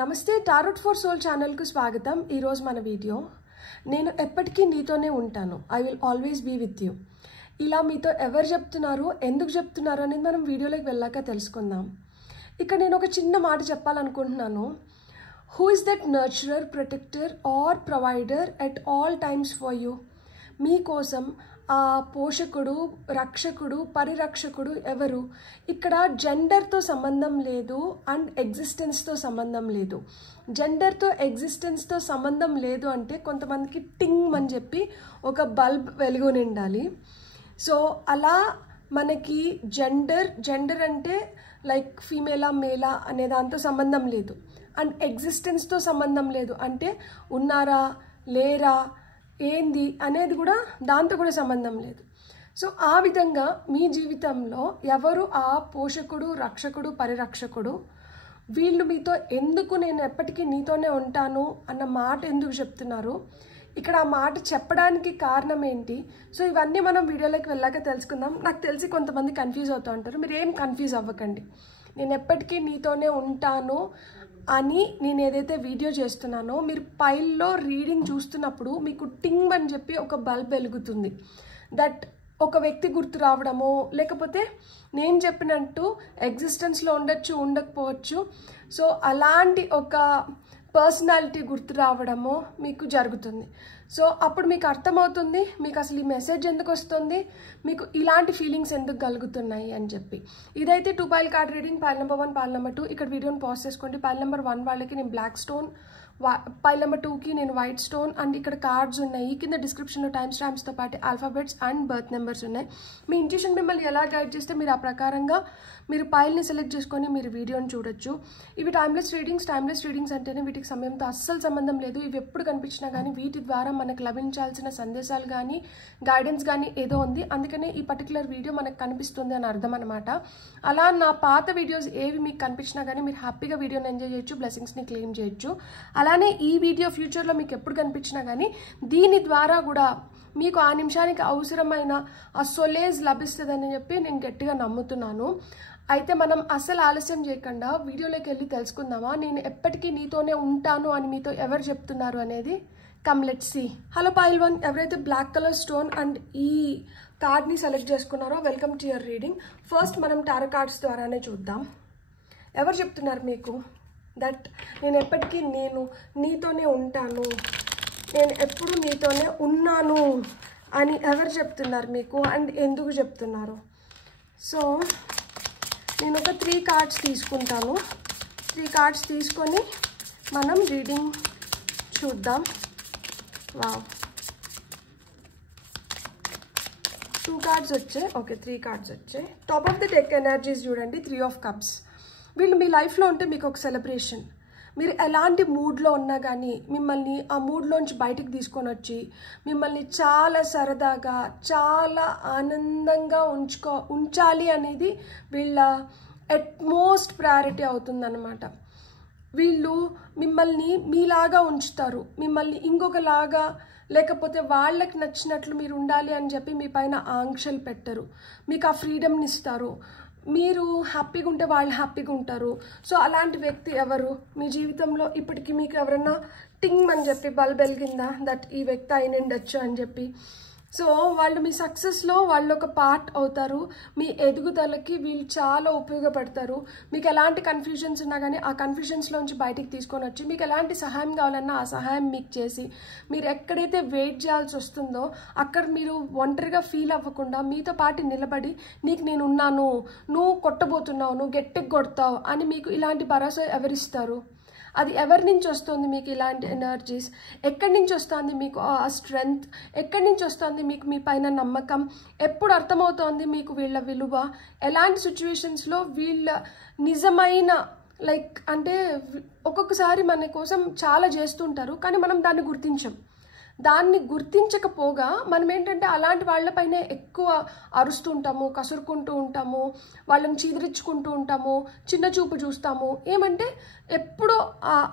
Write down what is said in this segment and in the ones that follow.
నమస్తే tarot for soul ఛానల్కు స్వాగతం. ఈరోజు మన వీడియో నేను ఎప్పటికీ నీతోనే ఉంటాను, I will always be with you. ఇలా మీతో ఎవరు చెప్తున్నారు, ఎందుకు చెప్తున్నారు అనేది మనం వీడియోలోకి వెళ్ళాక తెలుసుకుందాం. ఇక్కడ నేను ఒక చిన్న మాట చెప్పాలనుకుంటున్నాను. Who is that nurturer, protector or provider at all times for you? మీకోసం ఆ పోషకుడు, రక్షకుడు, పరిరక్షకుడు ఎవరు? ఇక్కడ జెండర్తో సంబంధం లేదు అండ్ ఎగ్జిస్టెన్స్తో సంబంధం లేదు. జెండర్తో ఎగ్జిస్టెన్స్తో సంబంధం లేదు అంటే కొంతమందికి టింగ్ అని చెప్పి ఒక బల్బ్ వెలుగు నిండాలి. సో అలా మనకి జెండర్ అంటే లైక్ ఫీమేలా మేలా అనే దాంతో సంబంధం లేదు అండ్ ఎగ్జిస్టెన్స్తో సంబంధం లేదు. అంటే ఉన్నారా లేరా ఏంది అనేది కూడా దాంతో కూడా సంబంధం లేదు. సో ఆ విధంగా మీ జీవితంలో ఎవరు ఆ పోషకుడు, రక్షకుడు, పరిరక్షకుడు? వీళ్ళు మీతో ఎందుకు నేను ఎప్పటికీ నీతోనే ఉంటాను అన్న మాట ఎందుకు చెప్తున్నారు? ఇక్కడ ఆ మాట చెప్పడానికి కారణం ఏంటి? సో ఇవన్నీ మనం వీడియోలోకి వెళ్ళాక తెలుసుకుందాం. నాకు తెలిసి కొంతమంది కన్ఫ్యూజ్ అవుతూ ఉంటారు. మీరు ఏం కన్ఫ్యూజ్ అవ్వకండి. నేను ఎప్పటికీ నీతోనే ఉంటాను అని నేను ఏదైతే వీడియో చేస్తున్నానో, మీరు పైల్లో రీడింగ్ చూస్తున్నప్పుడు మీకు టింగ్ అని చెప్పి ఒక బల్బ్ వెలుగుతుంది. దట్ ఒక వ్యక్తి గుర్తు రావడమో, లేకపోతే నేను చెప్పినట్టు ఎగ్జిస్టెన్స్లో ఉండొచ్చు, ఉండకపోవచ్చు. సో అలాంటి ఒక పర్సనాలిటీ గుర్తు రావడమో మీకు జరుగుతుంది. సో అప్పుడు మీకు అర్థమవుతుంది మీకు అసలు ఈ మెసేజ్ ఎందుకు వస్తుంది, మీకు ఇలాంటి ఫీలింగ్స్ ఎందుకు కలుగుతున్నాయి అని చెప్పి. ఇదైతే 2 pile card reading. Pile number 1, pile number 2 ఇక్కడ వీడియోని పాజ్ చేసుకోండి. పైల్ నెంబర్ 1 వాళ్ళకి నేను బ్లాక్ స్టోన్, పైల్ నెంబర్ 2కి నేను వైట్ స్టోన్ అండ్ ఇక్కడ కార్డ్స్ ఉన్నాయి. కింద డిస్క్రిప్షన్లో టైమ్ స్టాంప్స్తో పాటు ఆల్ఫాబెట్స్ అండ్ బర్త్ నెంబర్స్ ఉన్నాయి. మీ ఇంట్యూషన్ మిమ్మల్ని ఎలా గైడ్ చేస్తే మీరు ఆ ప్రకారంగా మీరు పైల్ని సెలెక్ట్ చేసుకొని మీరు వీడియోని చూడొచ్చు. ఇవి టైమ్లెస్ రీడింగ్స్ అంటేనే వీటికి సమయంతో అస్సలు సంబంధం లేదు. ఇవి ఎప్పుడు కనిపించినా కానీ వీటి ద్వారా మనకు లభించాల్సిన సందేశాలు కానీ గైడెన్స్ కానీ ఏదో ఉంది, అందుకనే ఈ పర్టికులర్ వీడియో మనకు కనిపిస్తుంది అని అర్థం అనమాట. అలా నా పాత వీడియోస్ ఏవి మీకు కనిపించినా కానీ మీరు హ్యాపీగా వీడియోని ఎంజాయ్ చేయొచ్చు, బ్లెస్సింగ్స్ని క్లెయిమ్ చేయొచ్చు. అలానే ఈ వీడియో ఫ్యూచర్లో మీకు ఎప్పుడు కనిపించినా కానీ దీని ద్వారా కూడా మీకు ఆ నిమిషానికి అవసరమైన ఆ సొలేజ్ లభిస్తుందని చెప్పి నేను గట్టిగా నమ్ముతున్నాను. అయితే మనం అసలు ఆలస్యం చేయకుండా వీడియోలోకి వెళ్ళి తెలుసుకుందామా? నేను ఎప్పటికీ నీతోనే ఉంటాను అని మీతో ఎవరు చెప్తున్నారు అనేది. Come let's see. Hello pile 1, ఎవరైతే బ్లాక్ కలర్ స్టోన్ అండ్ ఈ కార్డ్ని సెలెక్ట్ చేసుకున్నారో welcome to your reading. First మనం టారో కార్డ్స్ ద్వారానే చూద్దాం. ఎవరు చెప్తున్నారు మీకు దట్ నేను ఎప్పటికీ నీతోనే ఉంటాను, నేను ఎప్పుడు నీతోనే ఉన్నాను అని ఎవరు చెప్తున్నారు మీకు అండ్ ఎందుకు చెప్తున్నారు? సో నేను ఒక 3 కార్డ్స్ తీసుకుంటాను. 3 కార్డ్స్ తీసుకొని మనం రీడింగ్ చూద్దాం. వావ్, 2 కార్డ్స్ వచ్చాయి. ఓకే, 3 కార్డ్స్ వచ్చాయి. Top of the deck energies చూడండి. 3 ఆఫ్ కప్స్. వీళ్ళు మీ లైఫ్లో ఉంటే మీకు ఒక సెలబ్రేషన్. మీరు ఎలాంటి మూడ్లో ఉన్నా కానీ మిమ్మల్ని ఆ మూడ్లోంచి బయటికి తీసుకొని వచ్చి మిమ్మల్ని చాలా సరదాగా, చాలా ఆనందంగా ఉంచాలి అనేది వీళ్ళ అట్మోస్ట్ ప్రయారిటీ అవుతుందన్నమాట. వీళ్ళు మిమ్మల్ని మీలాగా ఉంచుతారు, మిమ్మల్ని ఇంకొకలాగా లేకపోతే వాళ్ళకి నచ్చినట్లు మీరు ఉండాలి అని చెప్పి మీ పైన ఆంక్షలు పెట్టరు. మీకు ఆ ఫ్రీడమ్ని ఇస్తారు. మీరు హ్యాపీగా ఉంటే వాళ్ళు హ్యాపీగా ఉంటారు. సో అలాంటి వ్యక్తి ఎవరు మీ జీవితంలో? ఇప్పటికీ మీకు ఎవరన్నా టింగ్ అని చెప్పి బల్బ్ వెలిగిందా దట్ ఈ వ్యక్తి అయినండొచ్చు అని చెప్పి? సో వాళ్ళు మీ సక్సెస్లో వాళ్ళు ఒక పార్ట్ అవుతారు. మీ ఎదుగుదలకి వీళ్ళు చాలా ఉపయోగపడతారు. మీకు ఎలాంటి కన్ఫ్యూజన్స్ ఉన్నా కానీ ఆ కన్ఫ్యూజన్స్లోంచి బయటికి తీసుకొని వచ్చి మీకు ఎలాంటి సహాయం కావాలన్నా ఆ సహాయం మీకు చేసి, మీరు ఎక్కడైతే వెయిట్ చేయాల్సి వస్తుందో అక్కడ మీరు ఒంటరిగా ఫీల్ అవ్వకుండా మీతో పాటు నిలబడి నీకు నేను ఉన్నాను, నువ్వు కొట్టబోతున్నావు, నువ్వు గట్టిగా కొడతావు అని మీకు ఇలాంటి భరోసా ఎవరిస్తారు? అది ఎవరి నుంచి వస్తుంది మీకు ఇలాంటి ఎనర్జీస్? ఎక్కడి నుంచి వస్తుంది మీకు ఆ స్ట్రెంగ్త్? ఎక్కడి నుంచి వస్తుంది మీకు మీ పైన నమ్మకం? ఎప్పుడు అర్థమవుతోంది మీకు వీళ్ళ విలువ? ఎలాంటి సిచ్యువేషన్స్లో వీళ్ళ నిజమైన లైక్ అంటే ఒక్కొక్కసారి మన కోసం చాలా చేస్తుంటారు కానీ మనం దాన్ని గుర్తించం. దాన్ని గుర్తించకపోగా మనం ఏంటంటే అలాంటి వాళ్ళపైనే ఎక్కువ అరుస్తుంటాము, కసురుకుంటూ ఉంటాము, వాళ్ళని చీదరించుకుంటూ ఉంటాము, చిన్న చూపు చూస్తాము. ఏమంటే ఎప్పుడూ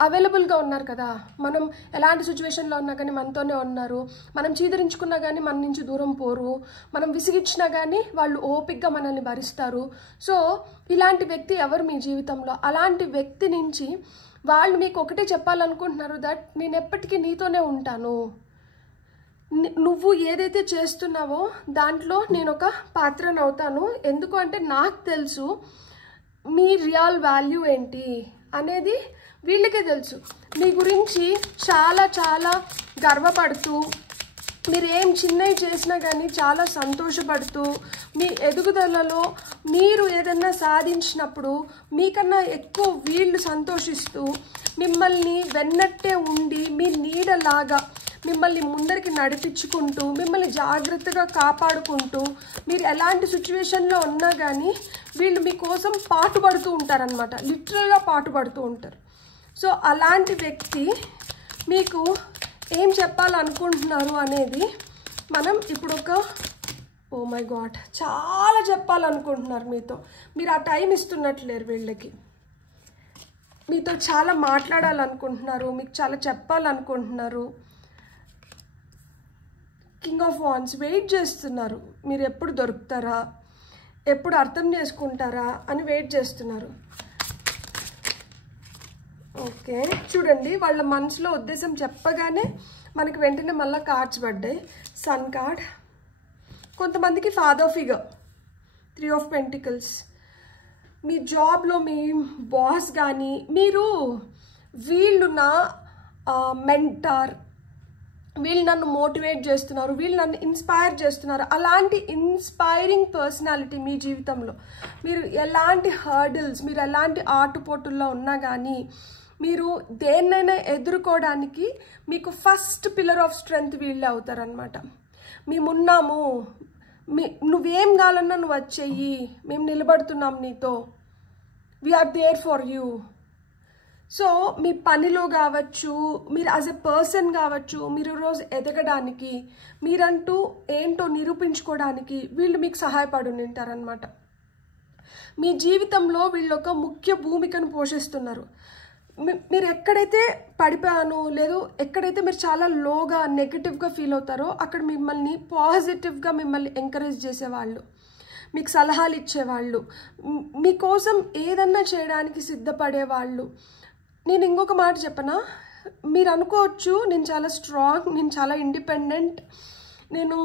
అవైలబుల్గా ఉన్నారు కదా, మనం ఎలాంటి సిచ్యువేషన్లో ఉన్నా కానీ మనతోనే ఉన్నారు, మనం చీదరించుకున్నా కానీ మన నుంచి దూరం పోరు, మనం విసిగిచ్చినా కానీ వాళ్ళు ఓపికగా మనల్ని భరిస్తారు. సో ఇలాంటి వ్యక్తి ఎవరు మీ జీవితంలో? అలాంటి వ్యక్తి నుంచి వాళ్ళు మీకు ఒకటే చెప్పాలనుకుంటున్నారు, దట్ నేను ఎప్పటికీ నీతోనే ఉంటాను, నువ్వు ఏదైతే చేస్తున్నావో దాంట్లో నేను ఒక పాత్రను అవుతాను, ఎందుకు అంటే నాకు తెలుసు మీ రియల్ వాల్యూ ఏంటి అనేది వీళ్ళకే తెలుసు. మీ గురించి చాలా చాలా గర్వపడుతూ, మీరు ఏం చిన్నవి చేసినా కానీ చాలా సంతోషపడుతూ, మీ ఎదుగుదలలో మీరు ఏదన్నా సాధించినప్పుడు మీకన్నా ఎక్కువ వీళ్ళు సంతోషిస్తూ, మిమ్మల్ని వెన్నట్టే ఉండి మీ నీడలాగా మిమ్మల్ని ముందరికి నడిపించుకుంటూ, మిమ్మల్ని జాగ్రత్తగా కాపాడుకుంటూ, మీరు ఎలాంటి సిచ్యువేషన్లో ఉన్నా కానీ వీళ్ళు మీకోసం పాటుపడుతూ ఉంటారనమాట, లిటరల్గా పాటుపడుతూ ఉంటారు. సో అలాంటి వ్యక్తి మీకు ఏం చెప్పాలనుకుంటున్నారు అనేది మనం ఇప్పుడు ఓ మై గాడ్, చాలా చెప్పాలనుకుంటున్నారు మీతో. మీరు ఆ టైం ఇస్తున్నట్లేరు వీళ్ళకి. మీతో చాలా మాట్లాడాలనుకుంటున్నారు, మీకు చాలా చెప్పాలనుకుంటున్నారు. కింగ్ ఆఫ్ వాండ్స్ వెయిట్ చేస్తున్నారు, మీరు ఎప్పుడు దొరుకుతారా, ఎప్పుడు అర్థం చేసుకుంటారా అని వెయిట్ చేస్తున్నారు. ఓకే, చూడండి వాళ్ళ మనసులో ఉద్దేశం చెప్పగానే మనకి వెంటనే మళ్ళీ కార్డ్స్ పడ్డాయి. సన్ కార్డ్, కొంతమందికి ఫాదర్ ఫిగర్, 3 ఆఫ్ పెంటికల్స్. మీ జాబ్లో మీ బాస్ కానీ, మీరు వీళ్ళు నా మెంటార్, వీళ్ళు నన్ను మోటివేట్ చేస్తున్నారు, వీళ్ళు నన్ను ఇన్స్పైర్ చేస్తున్నారు, అలాంటి ఇన్స్పైరింగ్ పర్సనాలిటీ మీ జీవితంలో. మీరు ఎలాంటి హర్డిల్స్, మీరు ఎలాంటి ఆటుపోటుల్లో ఉన్నా కానీ మీరు దేన్నైనా ఎదుర్కోవడానికి మీకు ఫస్ట్ పిల్లర్ ఆఫ్ స్ట్రెంగ్త్ వీళ్ళే అవుతారనమాట. మేమున్నాము, నువ్వేం కావాలన్నా నువ్వు వచ్చేయి, మేము నిలబడుతున్నాం నీతో, we are there for you. So మీ పనిలో కావచ్చు, మీరు యాజ్ ఎ పర్సన్ కావచ్చు, మీరు రోజు ఎదగడానికి, మీరంటూ ఏంటో నిరూపించుకోవడానికి వీళ్ళు మీకు సహాయపడి ఉంటారనమాట. మీ జీవితంలో వీళ్ళు ఒక ముఖ్య భూమికను పోషిస్తున్నారు. మీరు ఎక్కడైతే పడిపోయాను లేదు, ఎక్కడైతే మీరు చాలా లోగా నెగిటివ్గా ఫీల్ అవుతారో అక్కడ మిమ్మల్ని పాజిటివ్గా మిమ్మల్ని ఎంకరేజ్ చేసేవాళ్ళు, మీకు సలహాలు ఇచ్చేవాళ్ళు, మీకోసం ఏదన్నా చేయడానికి సిద్ధపడేవాళ్ళు. నేను ఇంకొక మాట చెప్పనా, మీరు అనుకోవచ్చు నేను చాలా స్ట్రాంగ్, నేను చాలా ఇండిపెండెంట్, నేను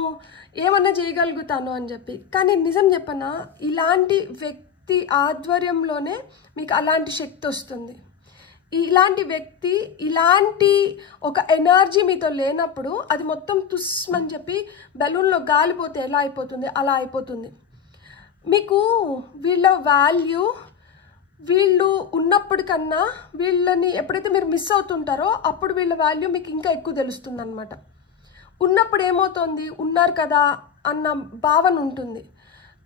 ఏమన్నా చేయగలుగుతాను అని చెప్పి. కానీ నిజం చెప్పనా, ఇలాంటి వ్యక్తి ఆధ్వర్యంలోనే మీకు అలాంటి శక్తి వస్తుంది. ఇలాంటి వ్యక్తి, ఇలాంటి ఒక ఎనర్జీ మీతో లేనప్పుడు అది మొత్తం తుస్మని చెప్పి బెలూన్లో గాలిపోతే ఎలా అయిపోతుంది అలా అయిపోతుంది. మీకు వీళ్ళ వాల్యూ, వీళ్ళు ఉన్నప్పటికన్నా వీళ్ళని ఎప్పుడైతే మీరు మిస్ అవుతుంటారో అప్పుడు వీళ్ళ వాల్యూ మీకు ఇంకా ఎక్కువ తెలుస్తుంది అనమాట. ఉన్నప్పుడు ఏమవుతుంది, ఉన్నారు కదా అన్న భావన ఉంటుంది.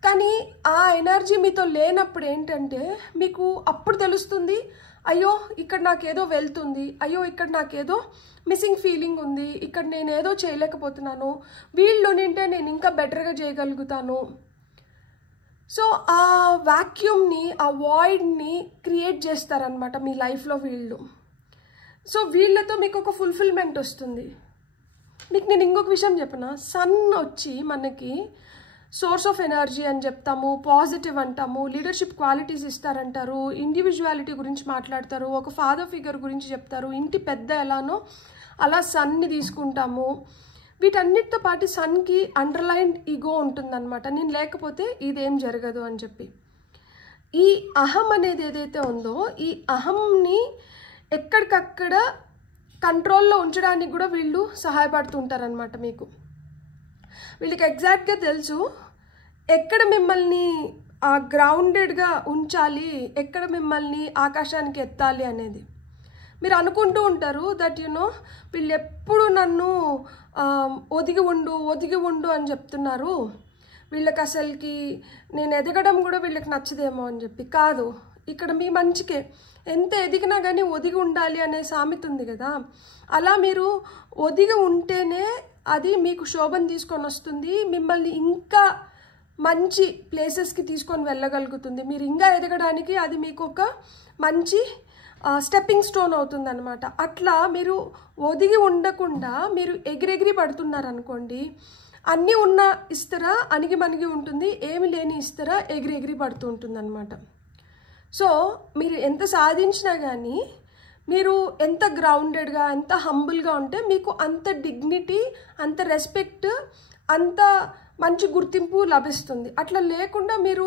కానీ ఆ ఎనర్జీ మీతో లేనప్పుడు ఏంటంటే మీకు అప్పుడు తెలుస్తుంది, అయ్యో ఇక్కడ నాకేదో వెళ్తుంది, అయ్యో ఇక్కడ నాకేదో మిస్సింగ్ ఫీలింగ్ ఉంది, ఇక్కడ నేను ఏదో చేయలేకపోతున్నాను, వీళ్ళు నింటే నేను ఇంకా బెటర్గా చేయగలుగుతాను. సో ఆ వాక్యూమ్ని, ఆ వాయిడ్ని క్రియేట్ చేస్తారనమాట మీ లైఫ్లో వీళ్ళు. సో వీళ్ళతో మీకు ఒక ఫుల్ఫిల్మెంట్ వస్తుంది. మీకు నేను ఇంకొక విషయం చెప్పనా, సన్ వచ్చి మనకి సోర్స్ ఆఫ్ ఎనర్జీ అని చెప్తాము, పాజిటివ్ అంటాము, లీడర్షిప్ క్వాలిటీస్ ఇస్తారంటారు, ఇండివిజువాలిటీ గురించి మాట్లాడతారు, ఒక ఫాదర్ ఫిగర్ గురించి చెప్తారు, ఇంటి పెద్ద ఎలానో అలా సన్ని తీసుకుంటాము. వీటన్నిటితో పాటు సన్కి అండర్లైన్డ్ ఈగో ఉంటుందన్నమాట, నేను లేకపోతే ఇదేం జరగదు అని చెప్పి. ఈ అహం అనేది ఏదైతే ఉందో ఈ అహంని ఎక్కడికక్కడ కంట్రోల్లో ఉంచడానికి కూడా వీళ్ళు సహాయపడుతుంటారనమాట. మీకు వీళ్ళకి ఎగ్జాక్ట్గా తెలుసు ఎక్కడ మిమ్మల్ని గ్రౌండెడ్గా ఉంచాలి, ఎక్కడ మిమ్మల్ని ఆకాశానికి ఎత్తాలి అనేది. మీరు అనుకుంటూ ఉంటారు దట్ వీళ్ళు ఎప్పుడు నన్ను ఒదిగి ఉండు అని చెప్తున్నారు, వీళ్ళకి అసలుకి నేను ఎదగడం కూడా వీళ్ళకి నచ్చదేమో అని చెప్పి. కాదు, ఇక్కడ మీ మంచికే, ఎంత ఎదిగినా కానీ ఒదిగి ఉండాలి అనే సామెత ఉంది కదా, అలా మీరు ఒదిగి ఉంటేనే అది మీకు శోభను తీసుకొని వస్తుంది, మిమ్మల్ని ఇంకా మంచి ప్లేసెస్కి తీసుకొని వెళ్ళగలుగుతుంది. మీరు ఇంకా ఎదగడానికి అది మీకు ఒక మంచి స్టెప్పింగ్ స్టోన్ అవుతుంది అనమాట. అట్లా మీరు ఒదిగి ఉండకుండా మీరు ఎగిరెగిరి పడుతున్నారనుకోండి, అన్నీ ఉన్న ఇస్తరా అణిగి మణిగి ఉంటుంది, ఏమి లేని ఇస్తరా ఎగిరి పడుతూ ఉంటుంది అనమాట. సో మీరు ఎంత సాధించినా కానీ మీరు ఎంత గ్రౌండెడ్గా ఎంత హంబుల్గా ఉంటే మీకు అంత డిగ్నిటీ, అంత రెస్పెక్ట్, అంత మంచి గుర్తింపు లభిస్తుంది. అట్లా లేకుండా మీరు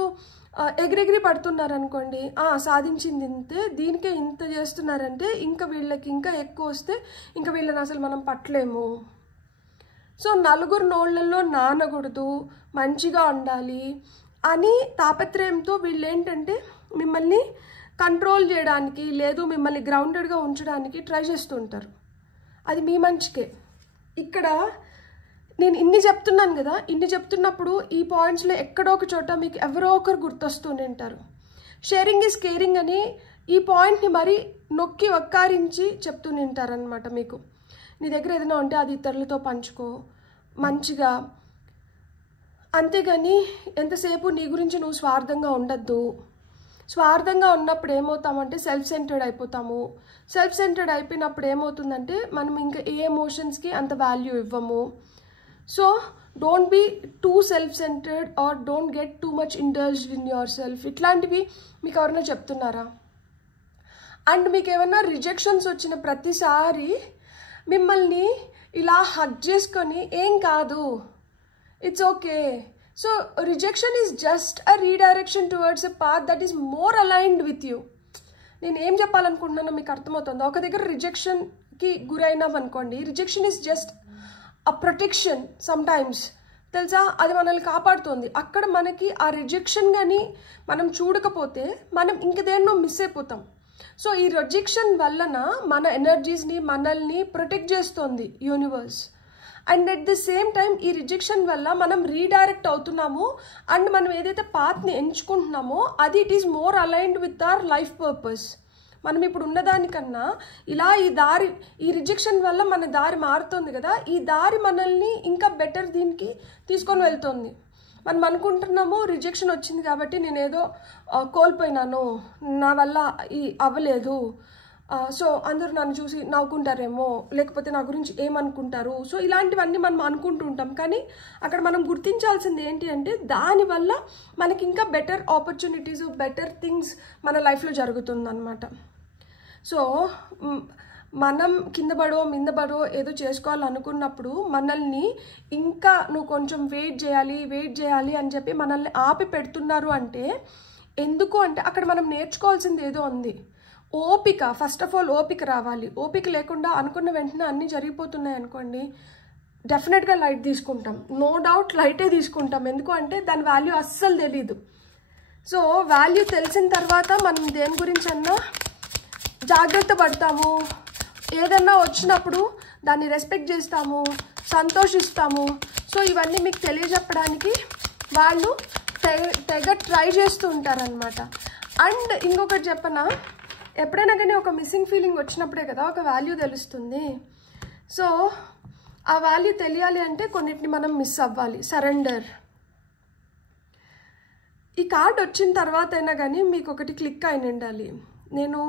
ఎగిరెగిరి పడుతున్నారనుకోండి, సాధించింది ఇంతే, దీనికే ఇంత చేస్తున్నారంటే ఇంకా వీళ్ళకి ఇంకా ఎక్కువ వస్తే ఇంకా వీళ్ళని అసలు మనం పట్టలేము. సో నలుగురు నోళ్ళల్లో నానకూడదు, మంచిగా ఉండాలి అని తాపత్రయంతో వీళ్ళు ఏంటంటే మిమ్మల్ని కంట్రోల్ చేయడానికి, లేదు మిమ్మల్ని గ్రౌండెడ్గా ఉంచడానికి ట్రై చేస్తుంటారు. అది మీ మంచికే. ఇక్కడ నేను ఇన్ని చెప్తున్నాను కదా, ఇన్ని చెప్తున్నప్పుడు ఈ పాయింట్స్లో ఎక్కడో ఒక చోట మీకు ఎవరో ఒకరు గుర్తొస్తూనే ఉంటారు. షేరింగ్ ఈజ్ కేరింగ్ అని ఈ పాయింట్ని మరీ నొక్కి వక్కారించి చెప్తూనే ఉంటారనమాట. మీకు నీ దగ్గర ఏదైనా ఉంటే అది ఇతరులతో పంచుకో మంచిగా, అంతేగాని ఎంతసేపు నీ గురించి నువ్వు స్వార్థంగా ఉండద్దు. స్వార్థంగా ఉన్నప్పుడు ఏమవుతామంటే సెల్ఫ్ సెంటర్డ్ అయిపోతాము. సెల్ఫ్ సెంటర్డ్ అయిపోయినప్పుడు ఏమవుతుందంటే మనం ఇంకా ఏ ఎమోషన్స్కి అంత వాల్యూ ఇవ్వము. So don't be too self centred or don't get too much indulged in yourself. ఇట్లాంటివి మీకు ఎవరైనా చెప్తున్నారా? అండ్ మీకు ఏమైనా రిజెక్షన్స్ వచ్చిన ప్రతిసారి మిమ్మల్ని ఇలా హగ్ చేసుకొని ఏం కాదు, it's okay. So rejection is just a redirection towards a path that is more aligned with you. నేను ఏం చెప్పాలనుకుంటున్నానో మీకు అర్థమవుతుందా? ఒక దగ్గర రిజెక్షన్కి గురైనాం అనుకోండి, rejection is just a protection sometimes, తెలుసా? అది మనల్ని కాపాడుతుంది. అక్కడ మనకి ఆ రిజెక్షన్ కానీ మనం చూడకపోతే మనం ఇంక దేన్నో మిస్ అయిపోతాం. సో ఈ రిజెక్షన్ వలన మన ఎనర్జీస్ని, మనల్ని ప్రొటెక్ట్ చేస్తుంది universe. And at the same time ఈ రిజెక్షన్ వల్ల మనం రీడైరెక్ట్ అవుతున్నాము. అండ్ మనం ఏదైతే పాత్ని ఎంచుకుంటున్నామో అది it is more aligned with our life purpose. మనం ఇప్పుడు ఉన్నదానికన్నా ఇలా ఈ రిజెక్షన్ వల్ల మన దారి మారుతుంది కదా, ఈ దారి మనల్ని ఇంకా బెటర్ దీనికి తీసుకొని వెళ్తుంది. మనం అనుకుంటున్నాము రిజెక్షన్ వచ్చింది కాబట్టి నేనేదో కోల్పోయినాను, నా వల్ల అవ్వలేదు, సో అందరూ నన్ను చూసి నవ్వుకుంటారేమో, లేకపోతే నా గురించి ఏమనుకుంటారు, సో ఇలాంటివన్నీ మనం అనుకుంటూ ఉంటాం. కానీ అక్కడ మనం గుర్తించాల్సింది ఏంటి అంటే దానివల్ల మనకి ఇంకా బెటర్ ఆపర్చునిటీస్, బెటర్ థింగ్స్ మన లైఫ్లో జరుగుతుందన్నమాట. సో మనం కింద పడో మింద పడో ఏదో చేసుకోవాలనుకున్నప్పుడు మనల్ని ఇంకా నువ్వు కొంచెం వెయిట్ చేయాలి అని చెప్పి మనల్ని ఆపి పెడుతున్నారు అంటే ఎందుకు అంటే అక్కడ మనం నేర్చుకోవాల్సింది ఏదో ఉంది. ఓపిక, ఫస్ట్ ఆఫ్ ఆల్ ఓపిక రావాలి. ఓపిక లేకుండా అనుకున్న వెంటనే అన్నీ జరిగిపోతున్నాయి అనుకోండి, డెఫినెట్గా లైట్ తీసుకుంటాం, నో డౌట్ లైటే తీసుకుంటాం. ఎందుకు అంటే దాని వాల్యూ అస్సలు తెలీదు. సో వాల్యూ తెలిసిన తర్వాత మనం దేని గురించి అన్నా జాగ్రత్త పడతాము, ఏదన్నా వచ్చినప్పుడు దాన్ని రెస్పెక్ట్ చేస్తాము, సంతోషిస్తాము. సో ఇవన్నీ మీకు తెలియజెప్పడానికి వాళ్ళు తెగ ట్రై చేస్తూ ఉంటారనమాట. అండ్ ఇంకొకటి చెప్పనా, ఎప్పుడైనా కానీ ఒక మిస్సింగ్ ఫీలింగ్ వచ్చినప్పుడే కదా ఒక వాల్యూ తెలుస్తుంది. సో ఆ వాల్యూ తెలియాలి అంటే కొన్నిటిని మనం మిస్ అవ్వాలి. సరెండర్. ఈ కార్డ్ వచ్చిన తర్వాత అయినా కానీ మీకు ఒకటి క్లిక్ అయిన ఉండాలి. నేను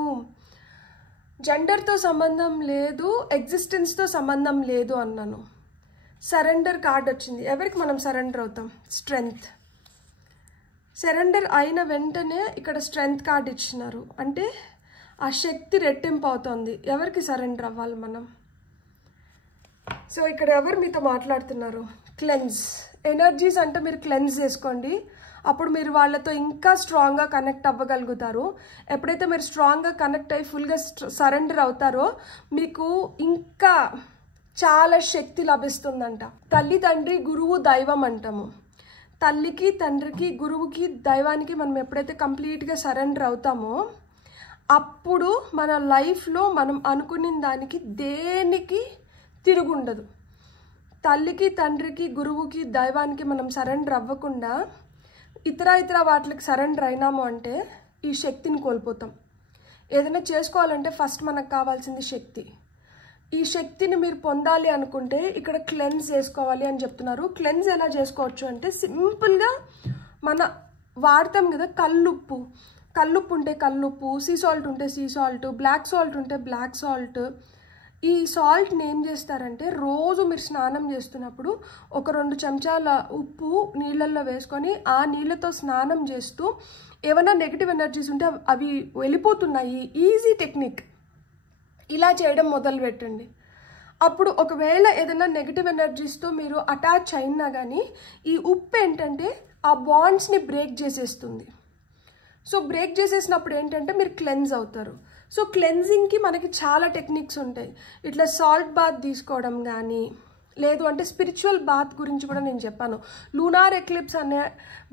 జెండర్తో సంబంధం లేదు, ఎగ్జిస్టెన్స్తో సంబంధం లేదు అన్నాను. సరెండర్ కార్డ్ వచ్చింది. ఎవరికి మనం సరెండర్ అవుతాం? స్ట్రెంగ్త్. సరెండర్ అయిన వెంటనే ఇక్కడ స్ట్రెంగ్త్ కార్డ్ ఇచ్చినారు అంటే ఆ శక్తి రెట్టింపు అవుతుంది. ఎవరికి సరెండర్ అవ్వాలి మనం? సో ఇక్కడ ఎవరు మీతో మాట్లాడుతున్నారు? క్లెన్స్. ఎనర్జీస్ అంటే మీరు క్లెన్స్ చేసుకోండి, అప్పుడు మీరు వాళ్ళతో ఇంకా స్ట్రాంగ్గా కనెక్ట్ అవ్వగలుగుతారు. ఎప్పుడైతే మీరు స్ట్రాంగ్గా కనెక్ట్ అయ్యి ఫుల్గా సరెండర్ అవుతారో మీకు ఇంకా చాలా శక్తి లభిస్తుందంట. తల్లి, తండ్రి, గురువు, దైవం అంటాము. తల్లికి, తండ్రికి, గురువుకి, దైవానికి మనం ఎప్పుడైతే కంప్లీట్గా సరెండర్ అవుతామో అప్పుడు మన లైఫ్లో మనం అనుకున్న దానికి దేనికి తిరుగుండదు. తల్లికి, తండ్రికి, గురువుకి, దైవానికి మనం సరెండర్ అవ్వకుండా ఇతర వాటికి సరెండర్ అయినాము అంటే ఈ శక్తిని కోల్పోతాం. ఏదైనా చేసుకోవాలంటే ఫస్ట్ మనకు కావాల్సింది శక్తి. ఈ శక్తిని మీరు పొందాలి అనుకుంటే ఇక్కడ క్లెన్స్ చేసుకోవాలి అని చెప్తున్నారు. క్లెన్స్ ఎలా చేసుకోవచ్చు అంటే సింపుల్గా మన వాడతాం కదా, కల్లుప్పు ఉంటే కల్లుప్పు, సీ సాల్ట్ ఉంటే సీ సాల్ట్, బ్లాక్ సాల్ట్ ఉంటే బ్లాక్ సాల్ట్. ఈ సాల్ట్ని ఏం చేస్తారంటే రోజు మీరు స్నానం చేస్తున్నప్పుడు ఒక 2 చెంచాల ఉప్పు నీళ్ళల్లో వేసుకొని ఆ నీళ్ళతో స్నానం చేస్తూ ఏమైనా నెగిటివ్ ఎనర్జీస్ ఉంటే అవి వెళ్ళిపోతున్నాయి. Easy technique. ఇలా చేయడం మొదలు పెట్టండి. అప్పుడు ఒకవేళ ఏదైనా నెగిటివ్ ఎనర్జీస్తో మీరు అటాచ్ అయినా కానీ ఈ ఉప్పు ఏంటంటే ఆ బాండ్స్ని బ్రేక్ చేసేస్తుంది. సో బ్రేక్ చేసేసినప్పుడు ఏంటంటే మీరు క్లెన్స్ అవుతారు. సో క్లెన్జింగ్కి మనకి చాలా టెక్నిక్స్ ఉంటాయి. ఇట్లా సాల్ట్ బాత్ తీసుకోవడం కానీ, లేదు అంటే స్పిరిచువల్ బాత్ గురించి కూడా నేను చెప్పాను. లూనార్ ఎక్లిప్స్ అనే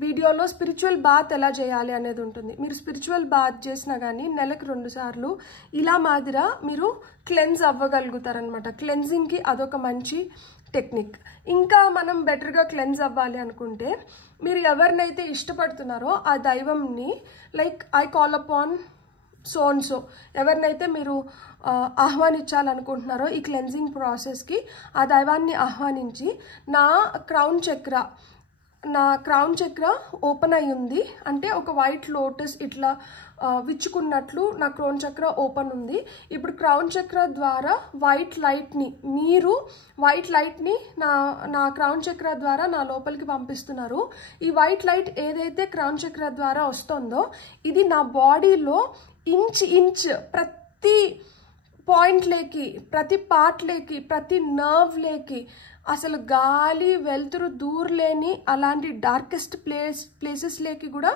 వీడియోలో స్పిరిచువల్ బాత్ ఎలా చేయాలి అనేది ఉంటుంది. మీరు స్పిరిచువల్ బాత్ చేసినా కానీ నెలకు 2 సార్లు ఇలా మాదిరా మీరు క్లెన్స్ అవ్వగలుగుతారనమాట. క్లెన్జింగ్కి అదొక మంచి టెక్నిక్. ఇంకా మనం బెటర్గా క్లెన్స్ అవ్వాలి అనుకుంటే మీరు ఎవరినైతే ఇష్టపడుతున్నారో ఆ దైవంని, like I call upon so and so, ఎవరినైతే మీరు ఆహ్వానించాలనుకుంటున్నారో ఈ క్లెన్జింగ్ ప్రాసెస్కి ఆ దైవాన్ని ఆహ్వానించి నా క్రౌన్ చక్ర ఓపెన్ అయి ఉంది అంటే ఒక వైట్ లోటస్ ఇట్లా విచ్చుకున్నట్లు నా క్రౌన్ చక్ర ఓపెన్ ఉంది. ఇప్పుడు క్రౌన్ చక్ర ద్వారా వైట్ లైట్ని నా క్రౌన్ చక్ర ద్వారా నా లోపలికి పంపిస్తున్నారు. ఈ వైట్ లైట్ ఏదైతే క్రౌన్ చక్ర ద్వారా వస్తుందో ఇది నా బాడీలో ఇంచ్ ప్రతి పాయింట్లేకి, ప్రతి పార్ట్లేకి, ప్రతి నర్వ్లేకి, అసలు గాలి వెలుతురు దూరలేని అలాంటి డార్కెస్ట్ ప్లేసెస్లేకి కూడా